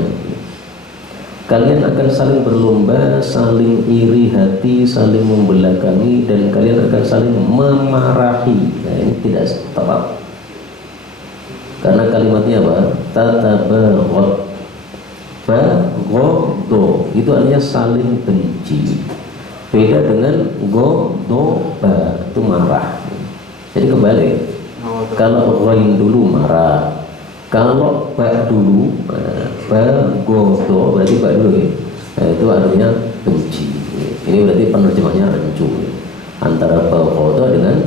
Kalian akan saling berlomba, saling iri hati, saling membelakangi, dan kalian akan saling memarahi. Nah, ini tidak tepat. Karena kalimatnya apa? Tatabaghad. Baghadha itu artinya saling benci. Beda dengan ghadaba itu marah. Jadi kebalik. Kalau ghain dulu marah, Kalau ba dulu, ba godo berarti ba dulu ya. Nah, itu artinya benci. Ini berarti penerjemahnya rancu antara ba godo dengan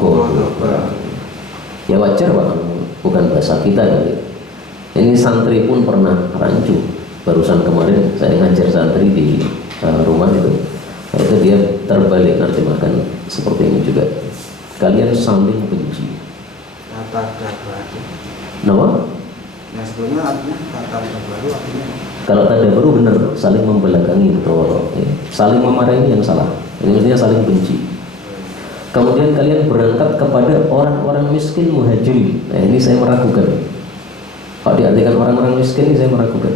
godo. Ya wajar Pak, bukan bahasa kita kali. Ini santri pun pernah rancu. Barusan kemarin saya ngajar santri di rumah itu dia terbalik nerjemahkan seperti ini juga. Kalian saling benci. Kata baru. Nama? Yang sebelumnya artinya kata baru artinya. Kalau tanda baru benar, saling membelakangi betul. Ya. Saling memarahi yang salah. Ini maksudnya saling benci. Kemudian kalian berangkat kepada orang-orang miskin muhajirin. Nah ini saya meragukan. Kalau diartikan orang-orang miskin ini saya meragukan.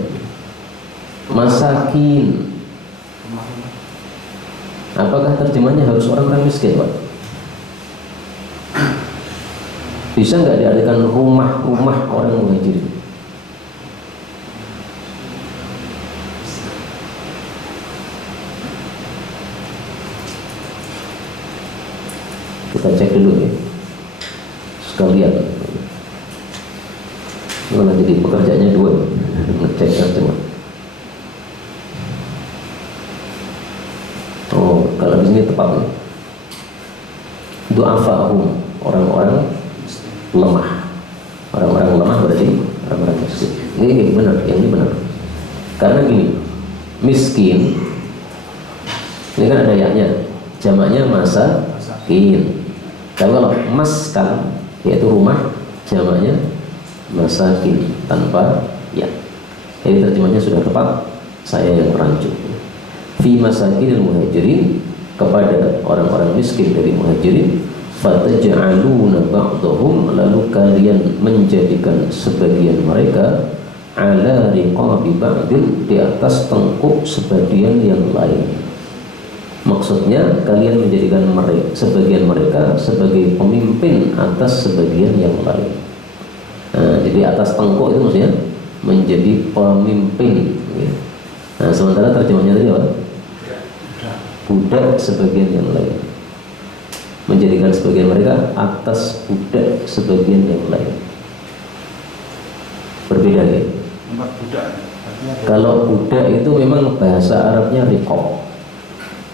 Masakin. Apakah terjemahnya harus orang-orang miskin, Pak? Bisa nggak diartikan rumah-rumah orang muhajirin? Kita cek dulu ya sekalian. Malah jadi pekerjaannya dua, ngecek cuma. Oh, kalau di sini tepat nih. Du'afa'hum, orang-orang lemah. Orang-orang lemah berarti orang-orang miskin. Ini benar, yang ini benar. Karena gini, miskin ini kan ada yaknya, jamaknya masakin. Tapi kalau maskan yaitu rumah, jamaknya masakin tanpa ya. Jadi terjemahnya sudah tepat, saya yang rancu. Fi masakinil muhajirin, kepada orang-orang miskin dari muhajirin, fataj'aluna ba'dahum, lalu kalian menjadikan sebagian mereka ala riqabi ba'din, di atas tengkuk sebagian yang lain. Maksudnya kalian menjadikan sebagian mereka sebagai pemimpin atas sebagian yang lain. Nah, jadi atas tengkuk itu maksudnya menjadi pemimpin. Nah, sementara terjemahnya tadi apa? Budak sebagian yang lain. Menjadikan sebagian mereka atas budak sebagian yang lain. Berbeda ya? Budak. Kalau budak itu memang bahasa Arabnya riqab.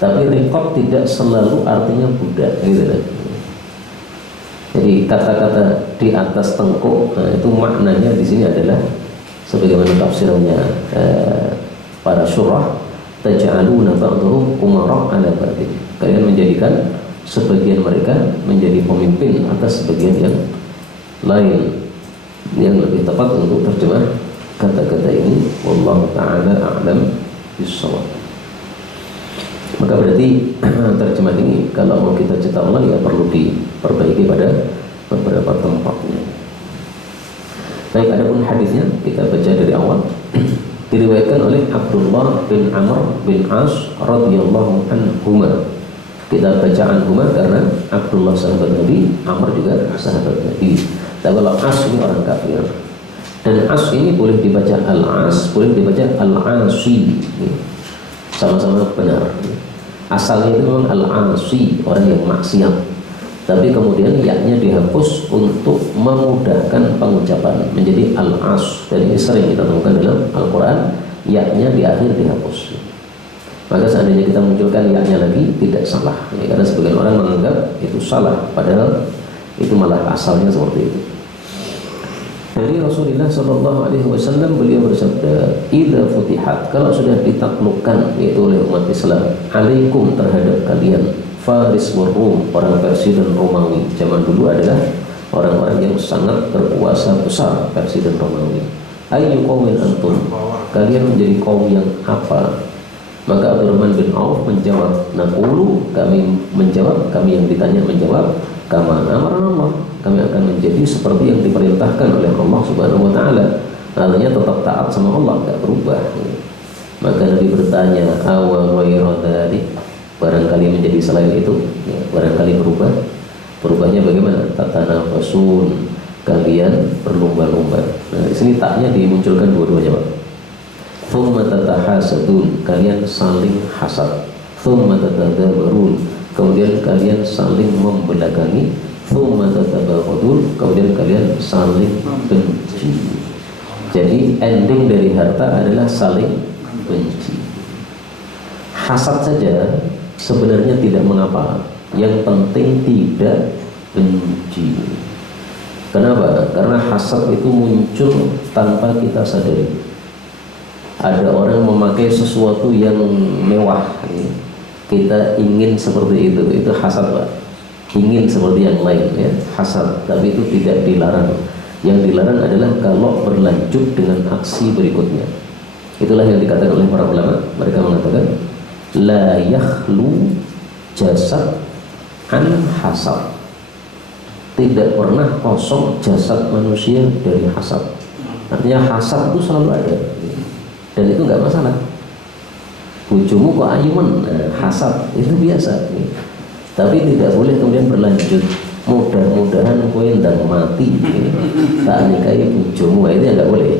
Tapi riqab tidak selalu artinya budak, gitu kan. Jadi kata-kata di atas tengkuk, nah, itu maknanya di sini adalah sebagaimana tafsirnya para syurah, taj'aluna ba'dahum umara 'ala ba'din. Kalian menjadikan sebagian mereka menjadi pemimpin atas sebagian yang lain. Yang lebih tepat untuk terjemah kata-kata ini, wallahu ta'ala a'lam bis-shawab. Maka berarti terjemah ini kalau mau kita cetak ulang ya perlu diperbaiki pada beberapa tempatnya. Baik, adapun hadisnya kita baca dari awal. Diriwayatkan oleh Abdullah bin Amr bin As radhiyallahu anhuma. Kita baca anhuma karena Abdullah sahabat Nabi, Amr juga sahabat Nabi. Tapi kalau As ini orang kafir. Dan As ini boleh dibaca Al-As, boleh dibaca Al-Asi. Sama-sama benar. Asalnya itu memang Al-Asi, orang yang maksiat. Tapi kemudian yaknya dihapus untuk memudahkan pengucapan menjadi Al-As. Dan ini sering kita temukan dalam Al-Quran, yaknya di akhir dihapus. Maka seandainya kita munculkan yaknya lagi tidak salah ya, karena sebagian orang menganggap itu salah, padahal itu malah asalnya seperti itu. Dari Rasulullah SAW beliau bersabda, "Idza futihat," kalau sudah ditaklukkan yaitu oleh umat Islam, "alaikum," terhadap kalian, Faris wa Rum, orang Persia dan Romawi. Zaman dulu adalah orang-orang yang sangat berkuasa besar, Persia dan Romawi. "Ayyu qaumin antum," kalian menjadi kaum yang apa? Maka Abdurrahman bin Auf menjawab, "Naqulu," kami menjawab, kami yang ditanya menjawab, "Kama amarna Allah," kami akan menjadi seperti yang diperintahkan oleh Allah Subhanahu wa taala. Artinya tetap taat sama Allah, enggak berubah. Maka Nabi bertanya, "Awa ghairu dzalik," barangkali menjadi selain itu, ya, barangkali berubah. Berubahnya bagaimana? "Tatanafasun," kalian berlomba-lomba. Nah, di sini taknya dimunculkan dua-duanya, Pak. "Tsumma tatahasadun," kalian saling hasad. "Tsumma tatadabarun," kemudian kalian saling membelakangi. thumma tatabaghadun, kemudian kalian saling benci. Jadi ending dari harta adalah saling benci. Hasad saja sebenarnya tidak mengapa, yang penting tidak benci. Kenapa? Karena hasad itu muncul tanpa kita sadari. Ada orang memakai sesuatu yang mewah, kita ingin seperti itu hasad, Pak. Ingin seperti yang lain, ya, hasad. Tapi itu tidak dilarang. Yang dilarang adalah kalau berlanjut dengan aksi berikutnya. Itulah yang dikatakan oleh para ulama. Mereka mengatakan la yakhlu jasad an hasad. Tidak pernah kosong jasad manusia dari hasad. Artinya hasad itu selalu ada, dan itu nggak masalah. Bojomu kok ayumen, hasad itu biasa. Tapi tidak boleh kemudian berlanjut. Mudah-mudahan kowe ndang mati, tak nikahi bojomu, itu ya nggak boleh.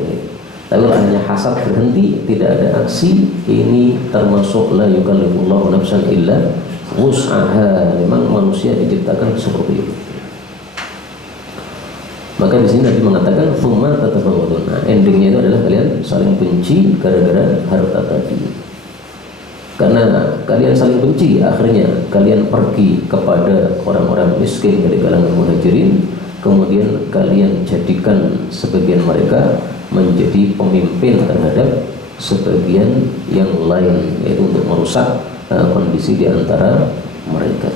Tapi kalau hanya hasad berhenti, tidak ada aksi, ini termasuk la yukallifullahu nafsan illa wus'aha. Memang manusia diciptakan seperti itu. Maka di sini Nabi mengatakan tsumma tatabaghadun. Nah, endingnya itu adalah kalian saling benci gara-gara harta tadi. Karena kalian saling benci, akhirnya kalian pergi kepada orang-orang miskin dari kalangan muhajirin, kemudian kalian jadikan sebagian mereka menjadi pemimpin terhadap sebagian yang lain, yaitu untuk merusak kondisi di antara mereka.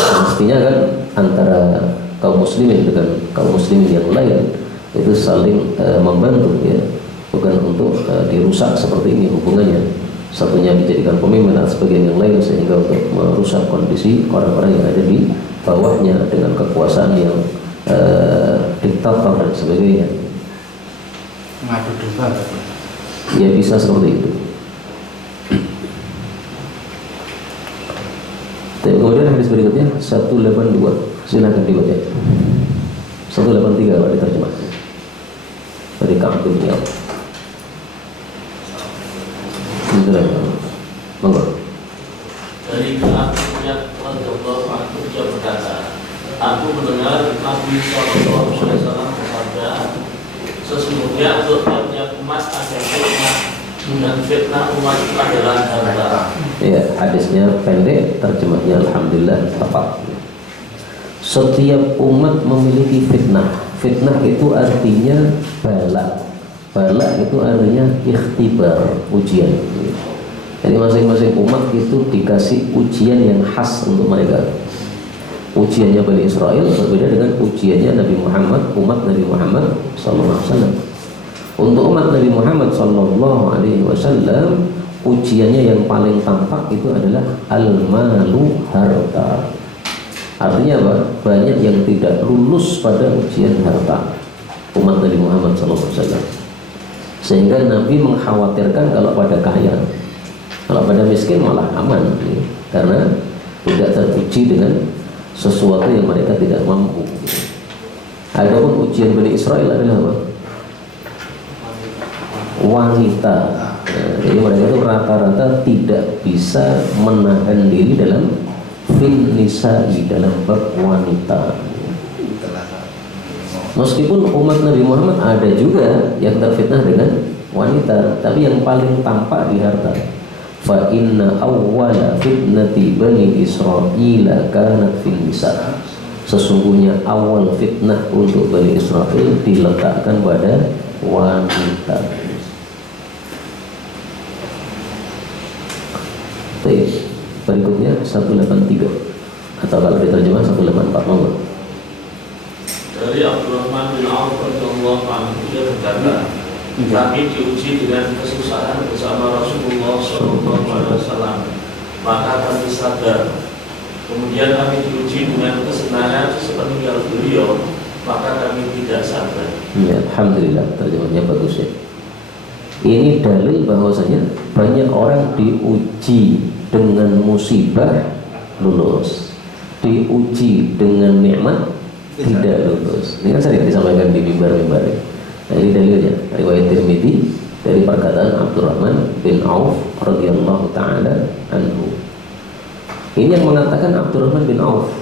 Mestinya kan antara kaum muslimin dengan kaum muslimin yang lain itu saling membantu, ya, bukan untuk dirusak seperti ini hubungannya. Satunya dijadikan pemimpin atas sebagian yang lain sehingga untuk merusak kondisi orang-orang yang ada di bawahnya dengan kekuasaan yang diktator dan sebagainya. Mengadu domba. Ya bisa seperti itu. Kemudian hadis berikutnya 182, silakan dibaca. 183 kalau diterjemahkan dari Ka'ab bin Iyad. Monggo. Dari Ka'ab bin Iyad radhiyallahu anhu, dia berkata, aku mendengar Nabi sallallahu alaihi wasallam bersabda, sesungguhnya untuk tiap umat ada fitnah, dan fitnah umat adalah harta. Ya, hadisnya pendek, terjemahnya alhamdulillah tepat. Setiap umat memiliki fitnah. Fitnah itu artinya bala. Bala itu artinya ikhtibar, ujian. Jadi masing-masing umat itu dikasih ujian yang khas untuk mereka. Ujiannya Bani Israel berbeda dengan ujiannya Nabi Muhammad, umat Nabi Muhammad SAW. Untuk umat Nabi Muhammad SAW, ujiannya yang paling tampak itu adalah al-malu, harta. Artinya apa? Banyak yang tidak lulus pada ujian harta umat Nabi Muhammad SAW. Sehingga Nabi mengkhawatirkan kalau pada kaya, kalau pada miskin malah aman, karena tidak teruji dengan sesuatu yang mereka tidak mampu. Adapun ujian Bani Israel adalah apa? Wanita. Jadi mereka itu rata-rata tidak bisa menahan diri dalam fin nisa'i, dalam bab wanita. Meskipun umat Nabi Muhammad ada juga yang terfitnah dengan wanita, tapi yang paling tampak di harta. Fa inna awwala fitnati Bani Israil kanat fin nisa. Sesungguhnya awal fitnah untuk Bani Israil diletakkan pada wanita. Baik, berikutnya 183 atau kalau diterjemah 184 monggo. Dari Abdurrahman bin Auf radhiyallahu anhu, dia berkata, kami diuji dengan kesusahan bersama Rasulullah SAW, maka kami sadar. Kemudian kami diuji dengan kesenangan sepeninggal beliau, maka kami tidak sadar. Ya, alhamdulillah, terjemahnya bagus ya. Ini dalil bahwasanya banyak orang diuji dengan musibah lulus, diuji dengan nikmat tidak lulus. Ini kan sering disampaikan di mimbar-mimbar. Nah, ini dalilnya riwayat Tirmidzi dari perkataan Abdurrahman bin Auf radhiyallahu taala anhu. Ini yang mengatakan Abdurrahman bin Auf.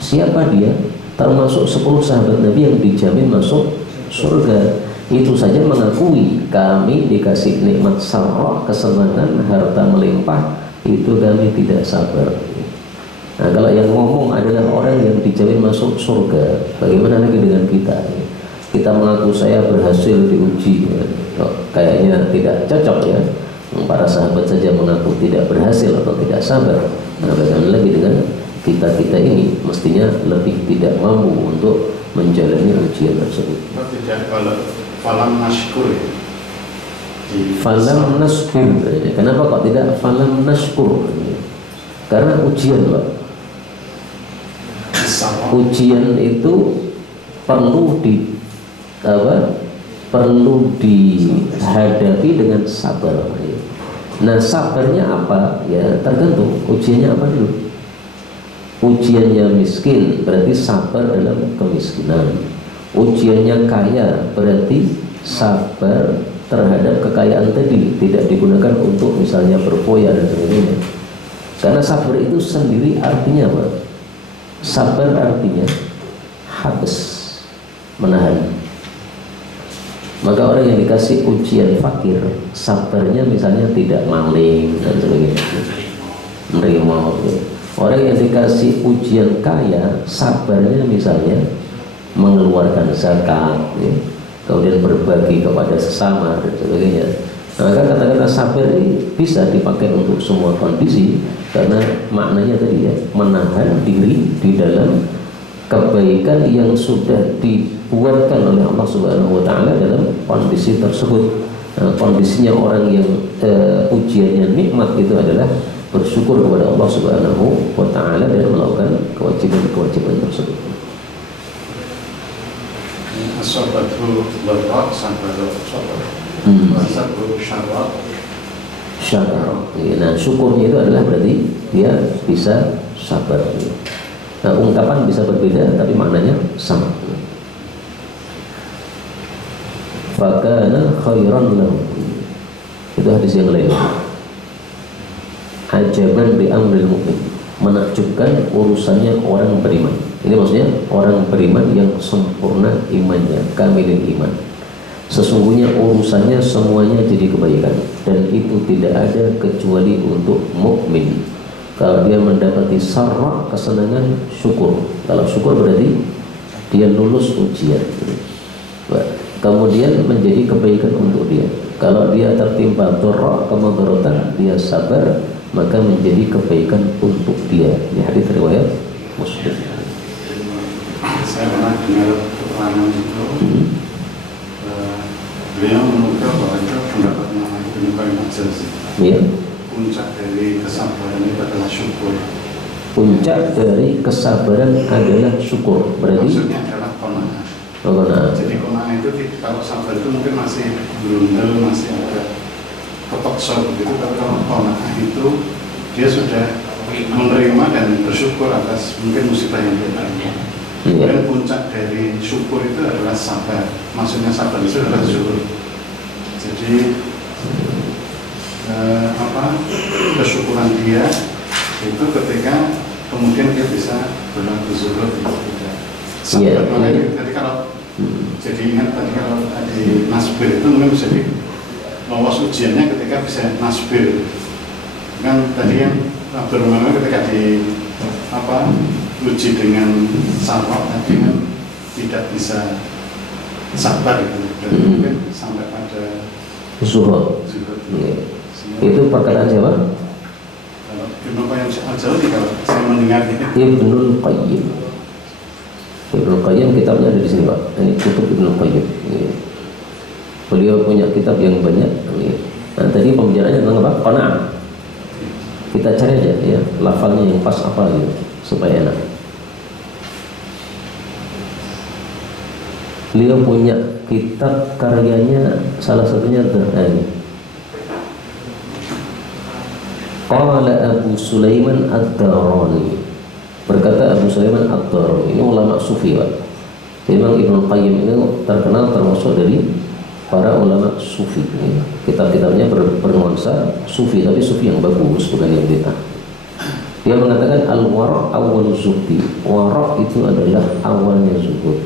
Siapa dia? Termasuk 10 sahabat Nabi yang dijamin masuk surga. Itu saja mengakui kami dikasih nikmat sarrah, kesenangan, harta melimpah, itu kami tidak sabar. Nah, kalau yang ngomong adalah orang yang dijamin masuk surga, bagaimana lagi dengan kita? Kita mengaku saya berhasil diuji, kayaknya tidak cocok ya. Para sahabat saja mengaku tidak berhasil atau tidak sabar. Nah, bagaimana lagi dengan kita ini? Mestinya lebih tidak mampu untuk menjalani ujian tersebut. Tidak, kalau falam nashkur ya. Falam nashkur. Kenapa kok tidak falam nashkur? Karena ujian, Pak. Ujian itu perlu dihadapi dengan sabar. Nah, sabarnya apa? Ya tergantung ujiannya apa dulu. Ujiannya miskin berarti sabar dalam kemiskinan. Ujiannya kaya berarti sabar terhadap kekayaan tadi, tidak digunakan untuk misalnya berfoya dan sebagainya. Karena sabar itu sendiri artinya apa? Sabar artinya habis, menahan. Maka orang yang dikasih ujian fakir, sabarnya misalnya tidak maling dan sebagainya, menerima. Orang yang dikasih ujian kaya, sabarnya misalnya mengeluarkan zakat, ya, kemudian berbagi kepada sesama dan sebagainya. Maka kata-kata sabar ini bisa dipakai untuk semua kondisi, karena maknanya tadi ya, menahan diri di dalam kebaikan yang sudah dibuatkan oleh Allah Subhanahu wa Ta'ala dalam kondisi tersebut. Nah, kondisinya orang yang ujiannya nikmat itu adalah bersyukur kepada Allah Subhanahu wa Ta'ala dan melakukan kewajiban-kewajiban tersebut. Asabatu dharra sabara asabatu syarra. Nah, syukurnya itu adalah berarti dia bisa sabar. Nah, ungkapan bisa berbeda tapi maknanya sama. Fakana khairan lahu. Itu hadis yang lain. Ajaban bi amril mu'min. Menakjubkan urusannya orang beriman. Ini maksudnya orang beriman yang sempurna imannya, kamilin iman. Sesungguhnya urusannya semuanya jadi kebaikan, dan itu tidak ada kecuali untuk mukmin. Kalau dia mendapati sarra, kesenangan, syukur. Kalau syukur berarti dia lulus ujian. Kemudian menjadi kebaikan untuk dia. Kalau dia tertimpa dharra, kemudaratan, dia sabar, maka menjadi kebaikan untuk dia. Ini hadis riwayat Muslim. Saya pernah dengar keterangan itu, beliau menukar bahwa itu pendapatnya Ibnu Qayyim al-Jauziyah. Iya. Puncak dari kesabaran itu adalah syukur. Puncak dari kesabaran adalah syukur. Berarti maksudnya adalah qanaah. Qanaah. Jadi qanaah itu kalau sabar itu mungkin masih berundel, masih ada ketokso begitu, tapi kalau qanaah itu dia sudah menerima dan bersyukur atas mungkin musibah yang dia terima. Dan puncak dari syukur itu adalah sabar. Maksudnya sabar itu adalah syukur. Jadi kesyukuran dia itu ketika kemudian dia bisa berlaku zuhud tidak sabar. Jadi kalau jadi ingat tadi kalau tadi nasbir itu mungkin bisa di lolos ujiannya ketika bisa nasbir. Kan tadi yang Abdurrahman ketika di uji dengan sarraf tadi kan tidak bisa sabar itu, dan mungkin sampai pada zuhud. Itu perkataan siapa? Kalau Ibnu Qayyim al-Jauziyah, kalau saya mendengar Ibnu Qayyim. Ibnu Qayyim kitabnya ada di sini, Pak. Ini kutub Ibnu Qayyim. Beliau punya kitab yang banyak. Nah, tadi pembicaraannya tentang apa? Qanaah. Kita cari aja ya, lafalnya yang pas apa gitu supaya enak. Beliau punya kitab karyanya, salah satunya ini. Qala Abu Sulaiman Ad-Darani. Berkata Abu Sulaiman Ad-Darani, ini ulama sufi, Pak. Jadi memang Ibnu Qayyim ini terkenal termasuk dari para ulama sufi. Kitab-kitabnya bernuansa sufi, tapi sufi yang bagus, bukan yang bid'ah. Di Dia mengatakan al-wara' awwalu zuhdi. Wara' itu adalah awalnya zuhud.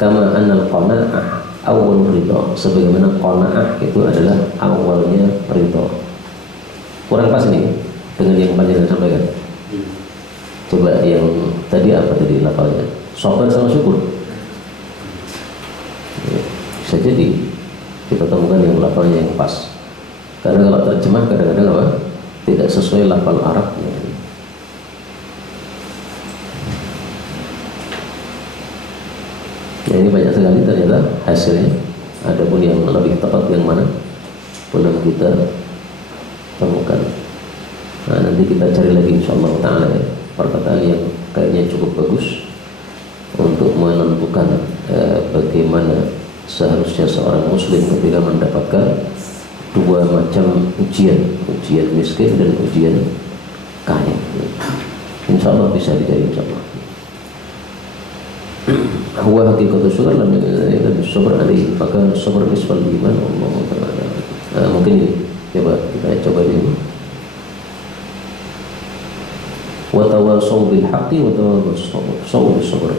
Kama annal qana'ah awwalur ridha. Sebagaimana qana'ah itu adalah awalnya ridha. Kurang pas nih dengan yang panjenengan sampaikan. Coba yang tadi apa tadi lafalnya? Sabar sama syukur. Ya, bisa jadi kita temukan yang lafalnya yang pas. Karena kalau terjemah kadang-kadang apa? Tidak sesuai lafal Arabnya. Ya, ini banyak sekali ternyata hasilnya. Adapun yang lebih tepat yang mana belum kita temukan. Nah, nanti kita cari lagi insyaallah ta'ala ya, perkataan yang kayaknya cukup bagus untuk menentukan bagaimana seharusnya seorang muslim ketika mendapatkan dua macam ujian miskin dan ujian kaya. Insyaallah bisa dicari insyaallah. Huwa haqiqatu syukur lam yakun sabr alaihi maka sabr nisfal iman Allah ta'ala. Mungkin ini kita coba dulu. Wa tawasaw bil haqqi wa tawasaw bis sabr.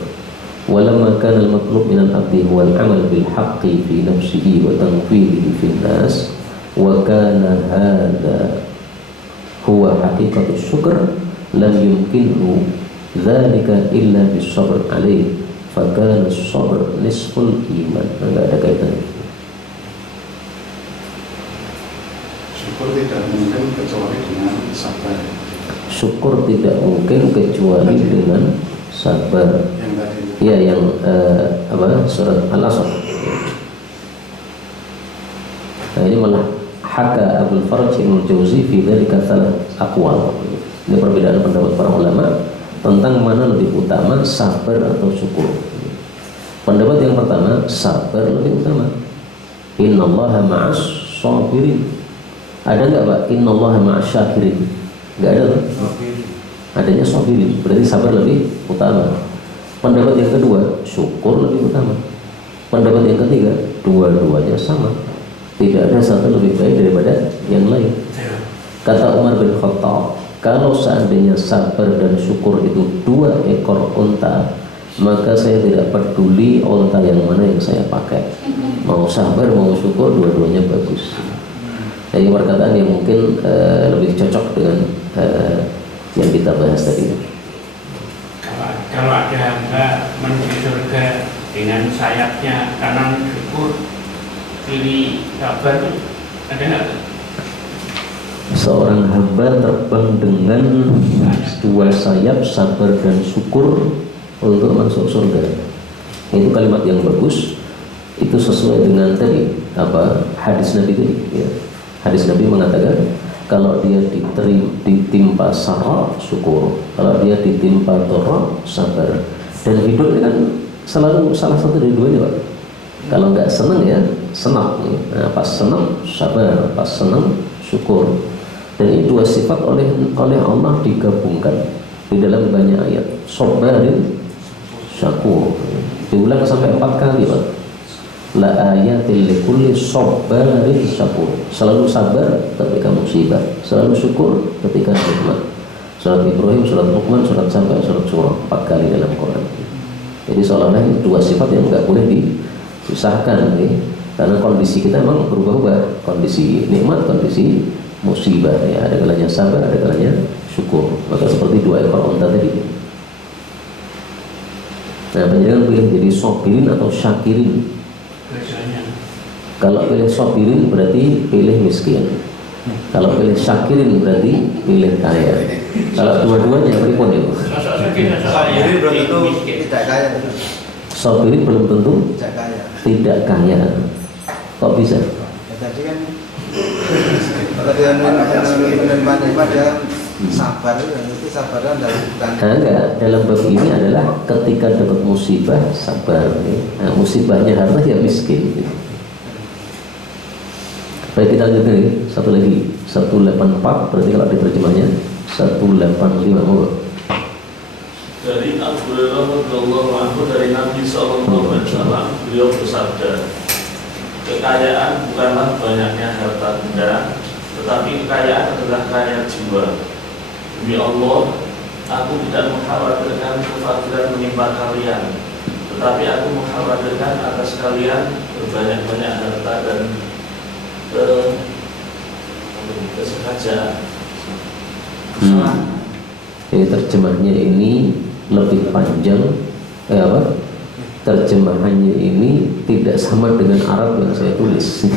Walamma kana al-matlub min al-abdi huwa al-amal bil haqqi fi nafsihi wa tanfidhihi fi an-nas wa kana hadha huwa haqiqatu syukur lam yumkinhu dzalika illa bis sabr alaihi. Fakana sabr nisful iman. Enggak ada kaitannya. Syukur tidak mungkin kecuali dengan sabar. Syukur tidak mungkin kecuali dengan sabar. Yang tadi. Ya, yang surat Al-Asr. Nah, ini malah haka Abul Faraj Ibnu Jauzi fi dzalika thalath aqwal. Ini perbedaan pendapat para ulama tentang mana lebih utama, sabar atau syukur. Pendapat yang pertama, sabar lebih utama. Innallaha ma'as sabirin. Ada nggak Pak? Innallaha ma'as syakirin. Nggak ada Pak? Adanya sabirin. Berarti sabar lebih utama. Pendapat yang kedua, syukur lebih utama. Pendapat yang ketiga, dua-duanya sama. Tidak ada satu lebih baik daripada yang lain. Kata Umar bin Khattab, kalau seandainya sabar dan syukur itu dua ekor unta, maka saya tidak peduli unta yang mana yang saya pakai. Mau sabar, mau syukur, dua-duanya bagus. Jadi perkataan yang mungkin lebih cocok dengan yang kita bahas tadi. Kalau ada hamba menuju surga dengan sayapnya kanan syukur, kiri sabar, ada nggak? Seorang hamba terbang dengan dua sayap, sabar dan syukur untuk masuk surga. Itu kalimat yang bagus. Itu sesuai dengan tadi hadis Nabi tadi. Ya. Hadis Nabi mengatakan kalau dia ditimpa sarra syukur, kalau dia ditimpa dharra sabar. Dan hidup kan selalu salah satu dari duanya Pak. Kalau nggak senang ya senang. Nah, pas senang sabar, pas senang syukur. Dan ini dua sifat oleh Allah digabungkan di dalam banyak ayat. Sabarin syakur diulang sampai 4 kali Pak. La ayatil likulli sabarin syakur. Selalu sabar ketika musibah, selalu syukur ketika nikmat. Surat Ibrahim, surat Luqman, surat Saba, surat Syura 4 kali dalam Quran. Jadi seolah-olah ini dua sifat yang nggak boleh dipisahkan nih. Karena kondisi kita memang berubah-ubah. Kondisi nikmat, kondisi musibah ya, ada kalanya sabar, ada kalanya syukur. Maka seperti dua ekor unta tadi. Nah, penjelasan pilih jadi sobirin atau syakirin. Kalau pilih sobirin berarti pilih miskin. Kalau pilih syakirin berarti pilih kaya. Kalau dua-duanya beripun itu. Sobirin belum tentu tidak kaya. Sobirin belum tentu tidak kaya. Kok bisa? Tadi kan kalau dia menerima dia sabar, itu sabaran enggak, dalam bab ini adalah ketika dapat musibah sabar. Nah, musibahnya harta ya miskin. Baik, kita lanjut lagi. Satu lagi 184 berarti kalau diterjemahnya 185 mau. Dari Abu Hurairah radhiyallahu anhu dari Nabi sallallahu alaihi wasallam, beliau bersabda, kekayaan bukanlah banyaknya harta benda, tetapi kekayaan adalah kaya jiwa. Demi Allah, Aku tidak mengkhawatirkan kefadilan menimpa kalian, tetapi aku mengkhawatirkan atas kalian berbanyak-banyak harta dan kesengajaan. Jadi terjemahnya ini lebih panjang. Terjemahannya ini tidak sama dengan Arab yang saya tulis.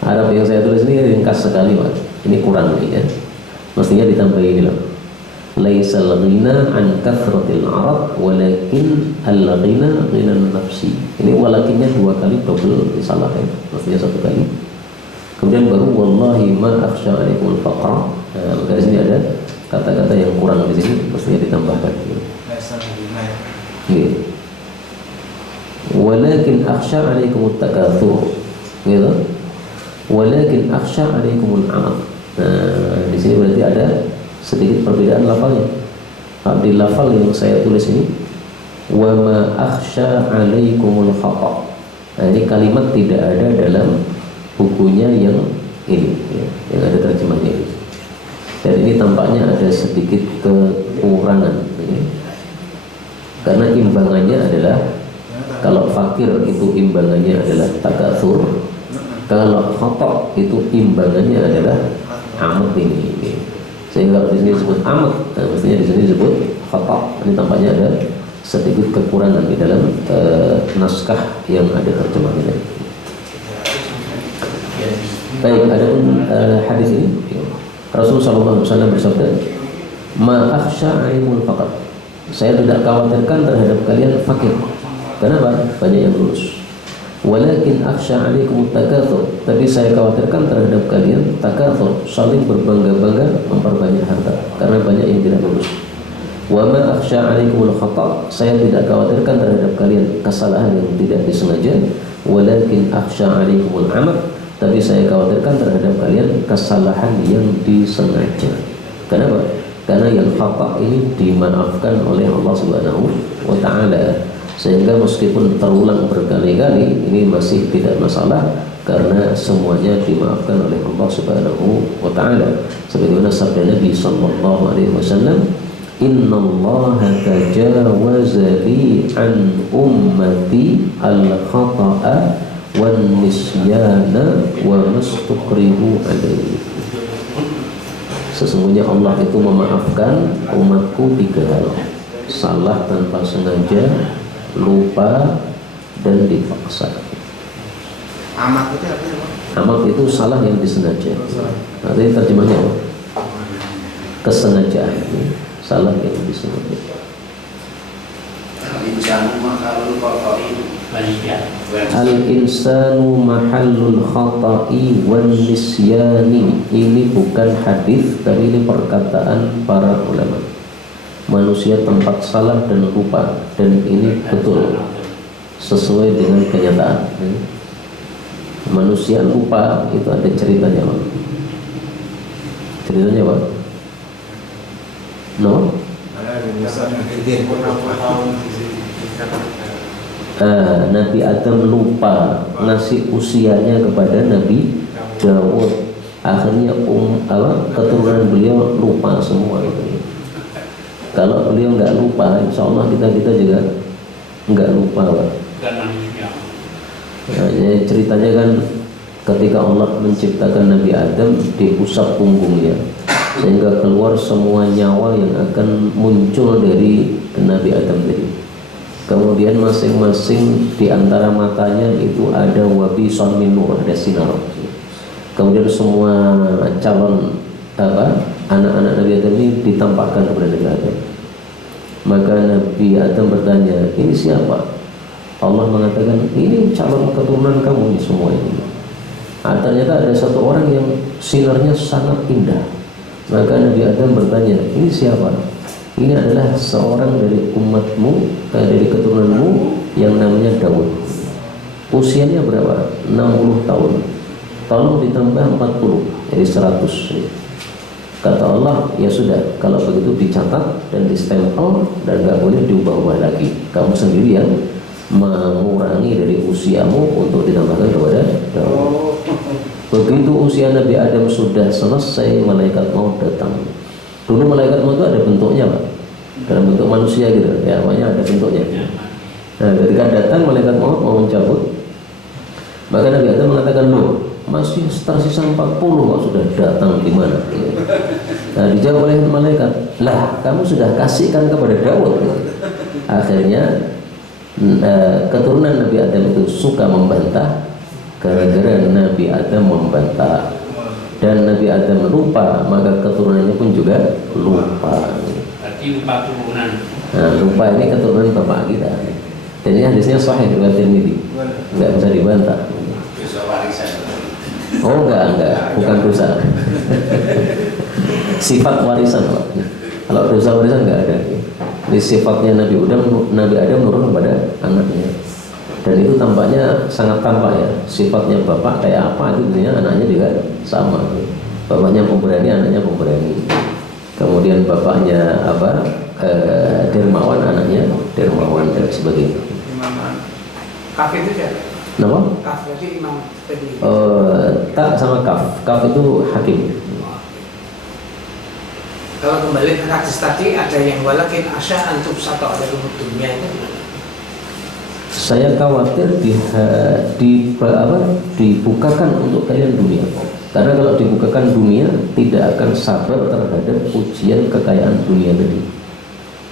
Arab yang saya tulis ini ringkas sekali, Pak. Ini kurang nih ya. Mestinya ditambah ini loh. Laisal ghina an kathratil arab walakin al-ghina ghina nafsi. Ini walakinnya 2 kali double disalahin. Mestinya 1 kali. Kemudian baru wallahi ma akhsha alaikumul faqra. Nah, maka di sini ada kata-kata yang kurang di sini, mestinya ditambahkan. Gitu. Walakin akhsha alaikumut takatsur. Gitu. Walakin akhsha alaikumul amal. Nah, di sini berarti ada sedikit perbedaan lafalnya. Di lafal yang saya tulis ini, wa ma akhsha alaikumul khata. Nah, ini kalimat tidak ada dalam bukunya yang ini, ya, yang ada terjemahnya ini. Dan ini tampaknya ada sedikit kekurangan, ya. Karena imbangannya adalah, kalau fakir itu imbangannya adalah takatsur, kalau khata itu imbangannya adalah amat ini. Sehingga di sini disebut amat, nah, mestinya di sini disebut khata. Ini tampaknya ada sedikit kekurangan di dalam naskah yang ada terjemahnya. Baik, ada pun hadis ini Rasulullah SAW bersabda, ma akhsha alimul faqr. Saya tidak khawatirkan terhadap kalian fakir. Kenapa? Banyak yang lulus. Walakin akhsha alaikum takatsur. Tapi saya khawatirkan terhadap kalian takatsur, saling berbangga-bangga memperbanyak harta karena banyak yang tidak lulus. Wa ma akhsha alaikumul khata. Saya tidak khawatirkan terhadap kalian kesalahan yang tidak disengaja. Walakin akhsha alaikumul amal. Tapi saya khawatirkan terhadap kalian kesalahan yang disengaja. Kenapa? Karena yang khata ini dimaafkan oleh Allah Subhanahu wa Ta'ala. Sehingga meskipun terulang berkali-kali, ini masih tidak masalah karena semuanya dimaafkan oleh Allah Subhanahu wa Ta'ala. Sebagaimana sabda Nabi sallallahu alaihi wasallam, innallaha tajawaza li an ummati al-khata'a wan nisyana wa mastukrihu alaihi. Sesungguhnya Allah itu memaafkan umatku 3 hal: salah tanpa sengaja, lupa, dan dipaksa. Amat itu artinya apa? Amat itu salah yang disengaja. Artinya terjemahnya apa? Kesengajaan, salah yang disengaja. Al-insanu mahallul khata'i wan nisyani. Ini bukan hadis, tapi ini perkataan para ulama. Manusia tempat salah dan lupa, dan ini betul sesuai dengan kenyataan. Manusia lupa itu ada ceritanya, Pak. Ceritanya apa? No? Nabi Adam lupa ngasih usianya kepada Nabi Daud. Akhirnya keturunan beliau lupa semua itu. Kalau beliau nggak lupa, insya Allah kita juga nggak lupa, Pak. Nah, jadi ceritanya kan ketika Allah menciptakan Nabi Adam, diusap punggungnya sehingga keluar semua nyawa yang akan muncul dari Nabi Adam tadi. Kemudian masing-masing di antara matanya itu ada wabisan min nur, ada sinar. Kemudian semua calon anak-anak Nabi Adam ini ditampakkan kepada Nabi Adam. Maka Nabi Adam bertanya, ini siapa? Allah mengatakan, ini calon keturunan kamu ini semua ini. Ternyata ada satu orang yang sinarnya sangat indah. Maka Nabi Adam bertanya, ini siapa? Ini adalah seorang dari umatmu, dari keturunanmu yang namanya Daud. Usianya berapa? 60 tahun. Tolong ditambah 40, jadi 100. Kata Allah, ya sudah, kalau begitu dicatat dan distempel dan gak boleh diubah-ubah lagi. Kamu sendiri yang mengurangi dari usiamu untuk ditambahkan kepada Daud. Begitu usia Nabi Adam sudah selesai, malaikat maut datang. Dulu malaikat maut itu ada bentuknya Pak, dalam bentuk manusia gitu ya, pokoknya ada bentuknya. Nah ketika datang malaikat maut mau mencabut, maka Nabi Adam mengatakan, loh masih tersisa 40 kok sudah datang di mana? Nah dijawab oleh malaikat, lah kamu sudah kasihkan kepada Daud. Akhirnya keturunan Nabi Adam itu suka membantah, gara-gara Nabi Adam membantah dan Nabi Adam lupa, maka keturunannya pun juga lupa. Berarti lupa turunan. Nah lupa ini keturunan bapak kita. Dan ini hadisnya sahih riwayat Tirmidzi, nggak bisa dibantah. Dosa warisan. Oh enggak, bukan dosa. Sifat warisan Pak. Kalau dosa warisan enggak ada. Ini sifatnya Nabi Adam nurun kepada anaknya. Dan itu tampaknya sangat tampak ya. Sifatnya bapak kayak apa itu sebenarnya anaknya juga sama. Bapaknya pemberani, anaknya pemberani. Kemudian bapaknya dermawan, anaknya dermawan dan sebagainya. Imam Kaf itu siapa? Kenapa? Kaf berarti Imam tadi. Tak sama kaf. Kaf itu hakim. Kalau kembali ke hadis tadi ada yang walakin asya antum satu ada rumah dunia itu gimana? Saya khawatir dibukakan untuk kalian dunia. Karena kalau dibukakan dunia tidak akan sabar terhadap ujian kekayaan dunia tadi.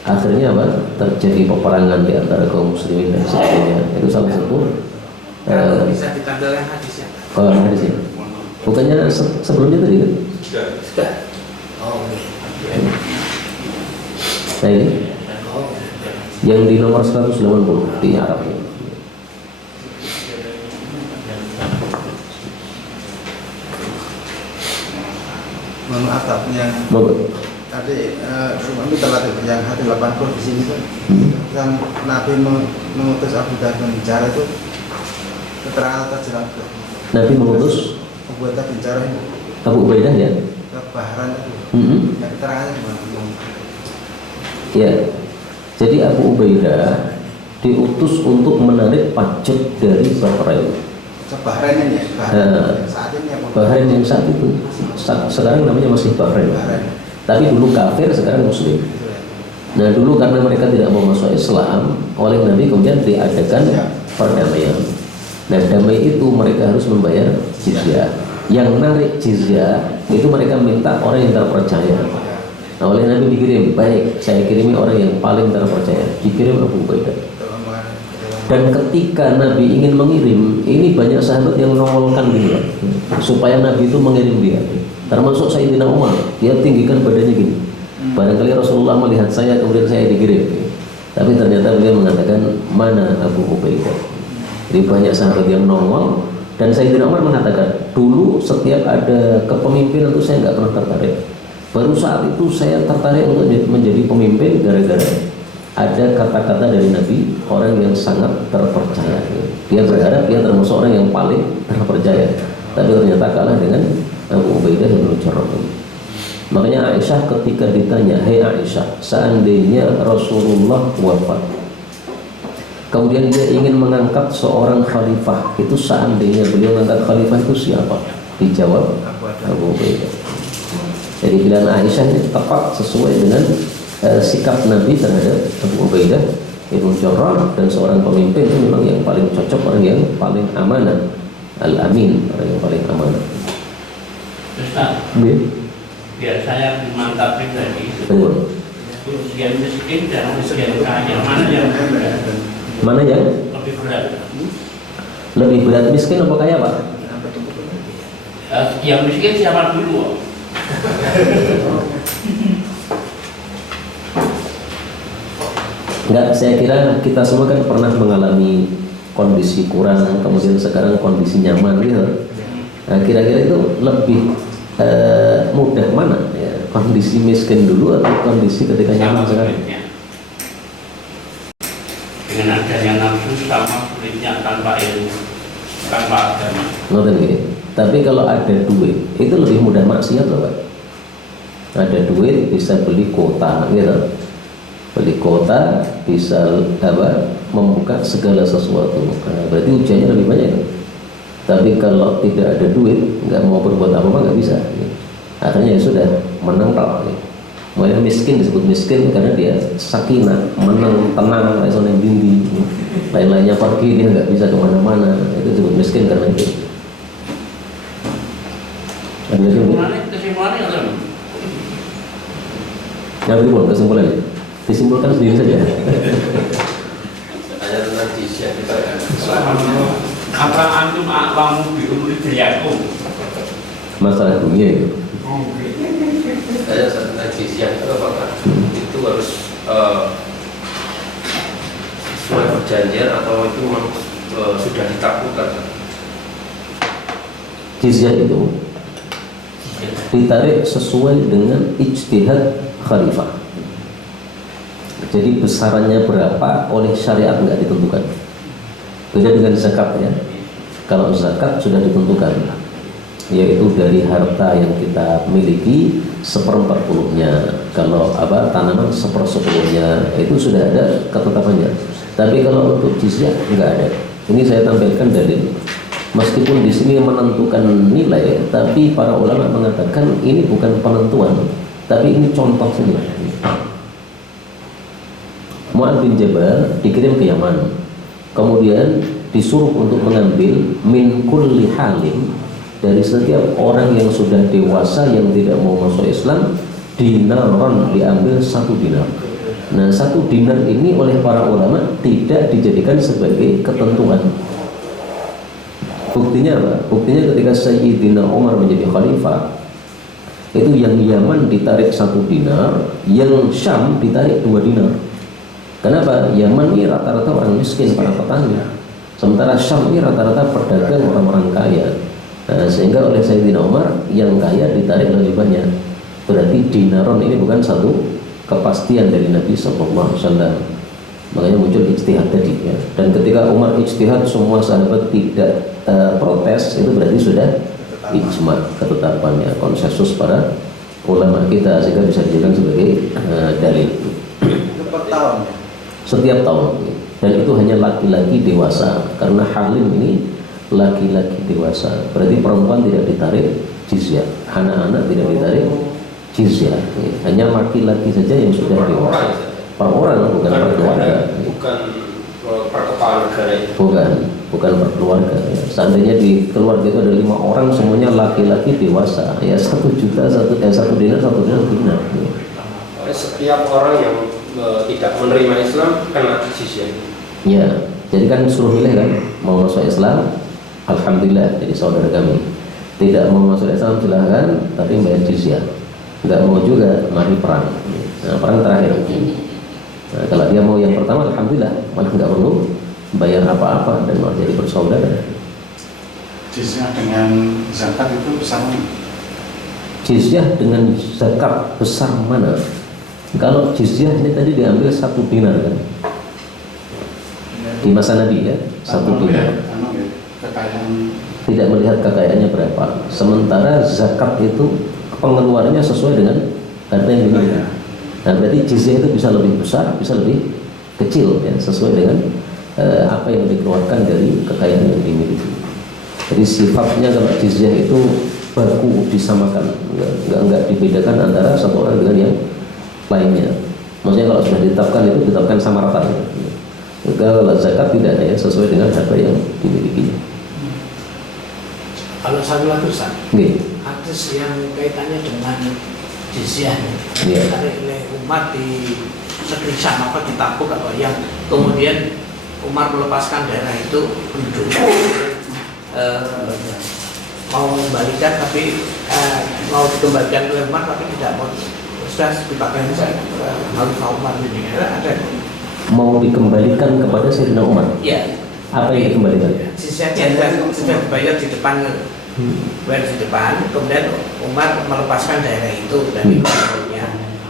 Akhirnya apa? Terjadi peperangan di antara kaum muslimin dan sebagainya. Itu salah satu. Kalau bisa ditampilkan hadisnya. Oh hadisnya. Bukannya sebelumnya tadi kan? Sudah. Oh oke. Nah ini yang di nomor 180 di Arabnya. Mohon maaf Pak, yang tadi kami telah yang hati 80 di sini tuh, yang Nabi mengutus Abu Dhar bicara itu keterangan terjelas. Nabi mengutus Abu Dhar bicara itu Abu Ubaidah ya. ke Bahrain itu. Yang keterangannya gimana? Ya. Jadi Abu Ubaidah diutus untuk menarik pajak dari Bahrain. Bahrain ini ya, Bahrain saat ini ya. Bahrain yang saat itu sekarang namanya masih Bahrain. Tapi dulu kafir, sekarang muslim. Nah dulu karena mereka tidak mau masuk Islam, oleh Nabi kemudian diadakan perdamaian. Nah damai itu mereka harus membayar jizyah. Yang narik jizyah itu mereka minta orang yang terpercaya. Nah oleh Nabi dikirim, baik saya kirimi orang yang paling terpercaya, dikirim Abu Ubaidah. Dan ketika Nabi ingin mengirim, ini banyak sahabat yang nongolkan dia supaya Nabi itu mengirim dia. Termasuk Sayyidina Umar, dia tinggikan badannya gini. Barangkali Rasulullah melihat saya, kemudian saya dikirim. Tapi ternyata beliau mengatakan, mana Abu Ubaidah. Jadi banyak sahabat yang nongol. Dan Sayyidina Umar mengatakan, dulu setiap ada kepemimpinan itu saya nggak pernah tertarik. Baru saat itu saya tertarik untuk menjadi pemimpin gara-gara ada kata-kata dari Nabi, orang yang sangat terpercaya. Dia berharap dia termasuk orang yang paling terpercaya. Tapi ternyata kalah dengan Abu Ubaidah bin Jarrah. Makanya Aisyah ketika ditanya, "Hei Aisyah, seandainya Rasulullah wafat, kemudian dia ingin mengangkat seorang khalifah, itu seandainya beliau mengangkat khalifah itu siapa?" Dijawab Abu Ubaidah. Jadi pilihan Aisyah ini tepat sesuai dengan sikap Nabi terhadap Abu Ubaidah bin Jarrah, dan seorang pemimpin itu memang yang paling cocok, orang yang paling amanah, al-amin, orang yang paling amanah. Ustaz, biar saya mantap pribadi. Betul. Ujian miskin dan ujian kaya, mana yang lebih berat? Lebih berat miskin apa kaya Pak? Yang miskin siapa dulu? Enggak, saya kira kita semua kan pernah mengalami kondisi kurang, kemudian sekarang kondisi nyaman gitu. Nah, kira-kira itu lebih mudah mana? Ya, kondisi miskin dulu atau kondisi ketika nyaman sekarang? Dengan adanya nafsu sama sulitnya tanpa ilmu, tanpa agama. Ngerti gini. Tapi kalau ada duit, itu lebih mudah maksiat loh Pak. Ada duit bisa beli kota gitu. Beli kota bisa membuka segala sesuatu. Nah, berarti ujiannya lebih banyak. Tapi kalau tidak ada duit, nggak mau berbuat apa-apa nggak bisa. Akhirnya ya sudah menang. Makanya miskin disebut miskin karena dia sakinah, menang, tenang, iso nang dindi. Lain-lainnya pergi dia nggak bisa kemana-mana, itu disebut miskin karena itu. Kesimpulannya nggak. Yang berikut kesimpulannya, disimpulkan sendiri saja. Hanya tentang jizyah kita kan. Apa antum a'lamu bi umuri dunyakum? Masalah dunia itu. Saya tentang jizyah itu apakah itu harus sesuai perjanjian atau itu memang sudah ditaklukkan? Jizyah itu ditarik sesuai dengan ijtihad khalifah. Jadi besarannya berapa oleh syariat nggak ditentukan. Beda dengan zakat ya. Kalau zakat sudah ditentukan, yaitu dari harta yang kita miliki 1/40-nya. Kalau tanaman 1/10-nya, itu sudah ada ketetapannya. Tapi kalau untuk jizyah nggak ada. Ini saya tampilkan dalil. Meskipun di sini menentukan nilai, tapi para ulama mengatakan ini bukan penentuan, tapi ini contoh saja. Mu'adz bin Jabal dikirim ke Yaman, kemudian disuruh untuk mengambil min kulli halim, dari setiap orang yang sudah dewasa yang tidak mau masuk Islam, dinaron, diambil 1 dinar. Nah 1 dinar ini oleh para ulama tidak dijadikan sebagai ketentuan. Buktinya apa? Buktinya ketika Sayyidina Umar menjadi khalifah, itu yang Yaman ditarik 1 dinar, yang Syam ditarik 2 dinar. Kenapa? Yaman ini rata-rata orang miskin, para petani, sementara Syam ini rata-rata pedagang, orang-orang kaya. Nah, sehingga oleh Sayyidina Umar yang kaya ditarik lebih banyak. Berarti dinaron ini bukan satu kepastian dari Nabi SAW. Makanya muncul ijtihad tadi ya. Dan ketika Umar ijtihad semua sahabat tidak protes, itu berarti sudah ijma, ketetapannya, konsensus para ulama kita, sehingga bisa dijadikan sebagai dalil. Per tahun ya? Setiap tahun. Dan itu hanya laki-laki dewasa, karena halim ini laki-laki dewasa. Berarti perempuan tidak ditarik jizyah, anak-anak tidak ditarik jizyah. Hanya laki-laki saja yang sudah dewasa. Per orang, bukan per keluarga. Bukan per kepala negara itu. Bukan per keluarga. Ya. Seandainya di keluarga itu ada 5 orang, semuanya laki-laki dewasa, ya 1 juta, 1 dinar, 1 dinar. Ya. Setiap orang yang tidak menerima Islam kena jizyah. Ya, jadi kan suruh milih kan, mau masuk Islam, alhamdulillah jadi saudara kami. Tidak mau masuk Islam silahkan, tapi bayar jizyah. Enggak mau juga, mari perang. Nah, perang terakhir. Nah, kalau dia mau yang pertama, alhamdulillah, malah nggak perlu bayar apa-apa dan malah jadi bersaudara. Jizyah dengan zakat itu sama? Jizyah dengan zakat besar mana? Kalau jizyah ini tadi diambil 1 dinar kan? Di masa Nabi ya, 1 dinar. Kekayaan. Tidak melihat kekayaannya berapa. Sementara zakat itu pengeluarannya sesuai dengan harta yang dimiliki. Nah berarti jizyah itu bisa lebih besar, bisa lebih kecil ya, sesuai dengan apa yang dikeluarkan dari kekayaan yang dimiliki. Jadi sifatnya kalau jizyah itu baku disamakan, nggak dibedakan antara satu orang dengan yang lainnya. Maksudnya kalau sudah ditetapkan itu ditetapkan sama rata. Kalau zakat tidak ada ya, sesuai dengan harta yang dimiliki. Kalau satu lagi Ustaz, hadis yang kaitannya dengan jizyah ditarik oleh Umar di negeri Syam apa di Tabuk atau yang kemudian Umar melepaskan daerah itu penduduk mau mengembalikan tapi mau dikembalikan oleh Umar tapi tidak mau, sudah dipakai Khalifah Umar ini ada mau dikembalikan kepada Sayyidina Umar. Iya. Apa yang dikembalikan? Jizyah sudah dibayar di depan, bayar di depan, kemudian Umar melepaskan daerah itu dari gubernurnya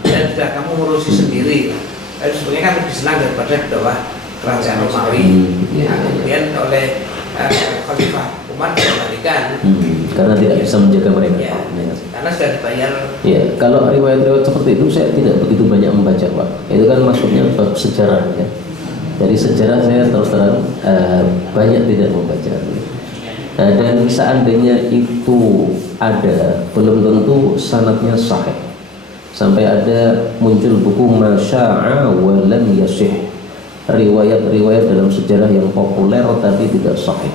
dan sudah kamu ngurusi sendiri. Sebenarnya kan lebih senang daripada di bawah kerajaan Romawi. Kemudian oleh Khalifah Umar dikembalikan karena tidak bisa menjaga mereka. Ya, karena sudah dibayar. Ya, kalau riwayat-riwayat seperti itu saya tidak begitu banyak membaca Pak. Itu kan masuknya bab sejarah ya. Dari sejarah saya terus terang banyak tidak membaca. Dan seandainya itu ada, belum tentu sanadnya sahih. sampai ada muncul buku Masya'a wa lam yasih, riwayat-riwayat dalam sejarah yang populer tapi tidak sahih.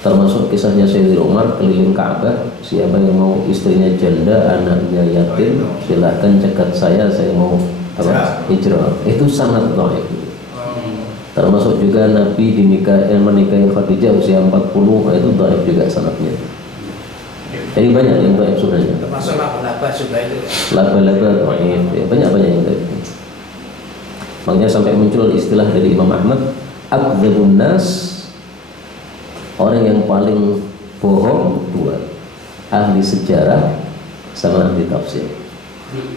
Termasuk kisahnya Sayyidina Umar keliling Ka'bah, siapa yang mau istrinya janda, anaknya yatim, silahkan cegat saya mau hijrah. Itu sangat dhaif. Termasuk juga Nabi menikahi Khadijah usia 40, itu dhaif juga sanadnya. Jadi banyak yang dhaif sebenarnya. Termasuk laba-laba juga itu. Laba-laba dhaif, ya, banyak yang dhaif. Makanya sampai muncul istilah dari Imam Ahmad, akdzabun nas, orang yang paling bohong dua, ahli sejarah sama ahli tafsir.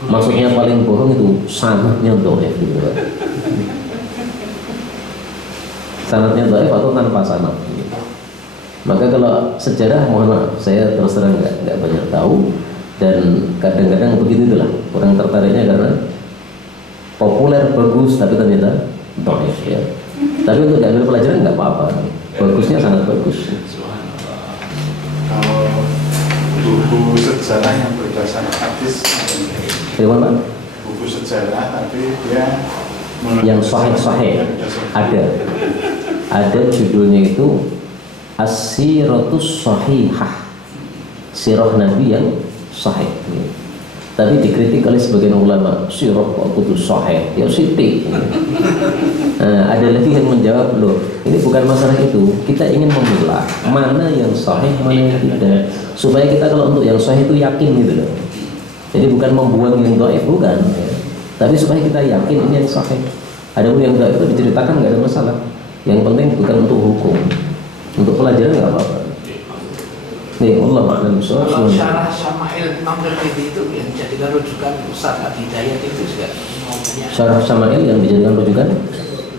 Maksudnya paling bohong itu sanadnya dhaif gitu. Sanadnya dhaif atau tanpa sanad. Maka kalau sejarah, mohon maaf, saya terus terang nggak banyak tahu, dan kadang-kadang begitu itulah orang tertariknya karena populer bagus tapi ternyata dhaif ya. Tapi untuk diambil pelajaran nggak apa-apa. Bagusnya sangat bagus. Kalau buku sejarah yang berdasarkan hadis, Gimana? buku sejarah tapi dia Yang sahih ada judulnya itu As-Siratus Sahihah, sirah Nabi yang sahih. Tapi dikritik oleh sebagian ulama, sirah kok kudu sahih, ya sithik. Ada lagi yang menjawab, loh ini bukan masalah itu, kita ingin memilah mana yang sahih, mana yang tidak, supaya kita kalau untuk yang sahih itu yakin gitu loh. Jadi bukan membuang yang dhaif, bukan ya. Tapi supaya kita yakin ini yang sahih. Adapun yang dhaif itu diceritakan nggak ada masalah. Yang penting bukan untuk hukum, untuk pelajaran nggak apa-apa. Nih, Allah ma'alam bishawab. Kalau syarah Syama'il Imam Tirmidzi itu yang dijadikan rujukan Ustaz Al-Hidayat itu juga banyak. Syarah Syama'il yang dijadikan rujukan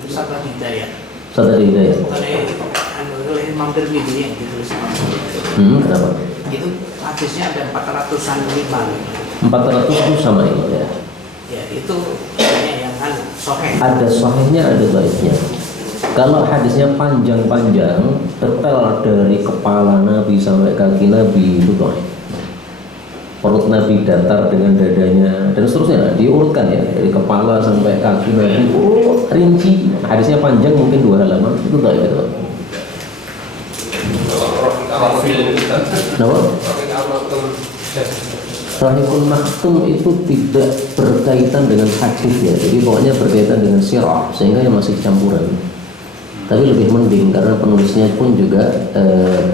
Ustaz Al-Hidayat. Ustaz Al-Hidayat. Oleh Imam Tirmidzi yang ditulis Imam Tirmidzi. Kenapa? Itu hadisnya ada 400-an lima. 400 itu Syama'il ya. Ya itu banyak yang sahih. Ada sahihnya, ada dhaifnya. Kalau hadisnya panjang-panjang, detail dari kepala Nabi sampai kaki Nabi, itu dhaif. Perut Nabi datar dengan dadanya dan seterusnya, diurutkan ya, dari kepala sampai kaki Nabi, rinci. Hadisnya panjang mungkin 2 halaman, itu dhaif itu. Kenapa? Rahimul Maktum itu tidak berkaitan dengan hadis ya, jadi pokoknya berkaitan dengan sirah, sehingga yang masih campuran. Tapi lebih mending karena penulisnya pun juga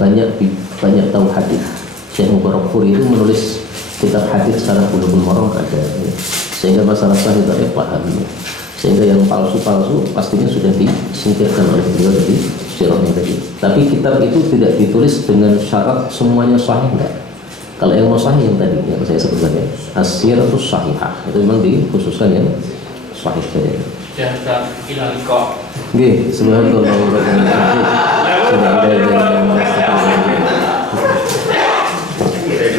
banyak tahu hadis. Syekh Mubarakfuri itu menulis kitab hadis secara Bulughul Maram ada ya. Sehingga masalah sahih dhaif paham ya. Sehingga yang palsu-palsu pastinya sudah disingkirkan oleh beliau dari sirahnya tadi. Tapi kitab itu tidak ditulis dengan syarat semuanya sahih, enggak. Kalau yang mau sahih yang tadi yang saya sebutkan ya, As-Siratus Sahihah, itu memang dikhususkan yang sahih saja. Jaga ilaliko. Nggih, subhanallah wa bihamdihi.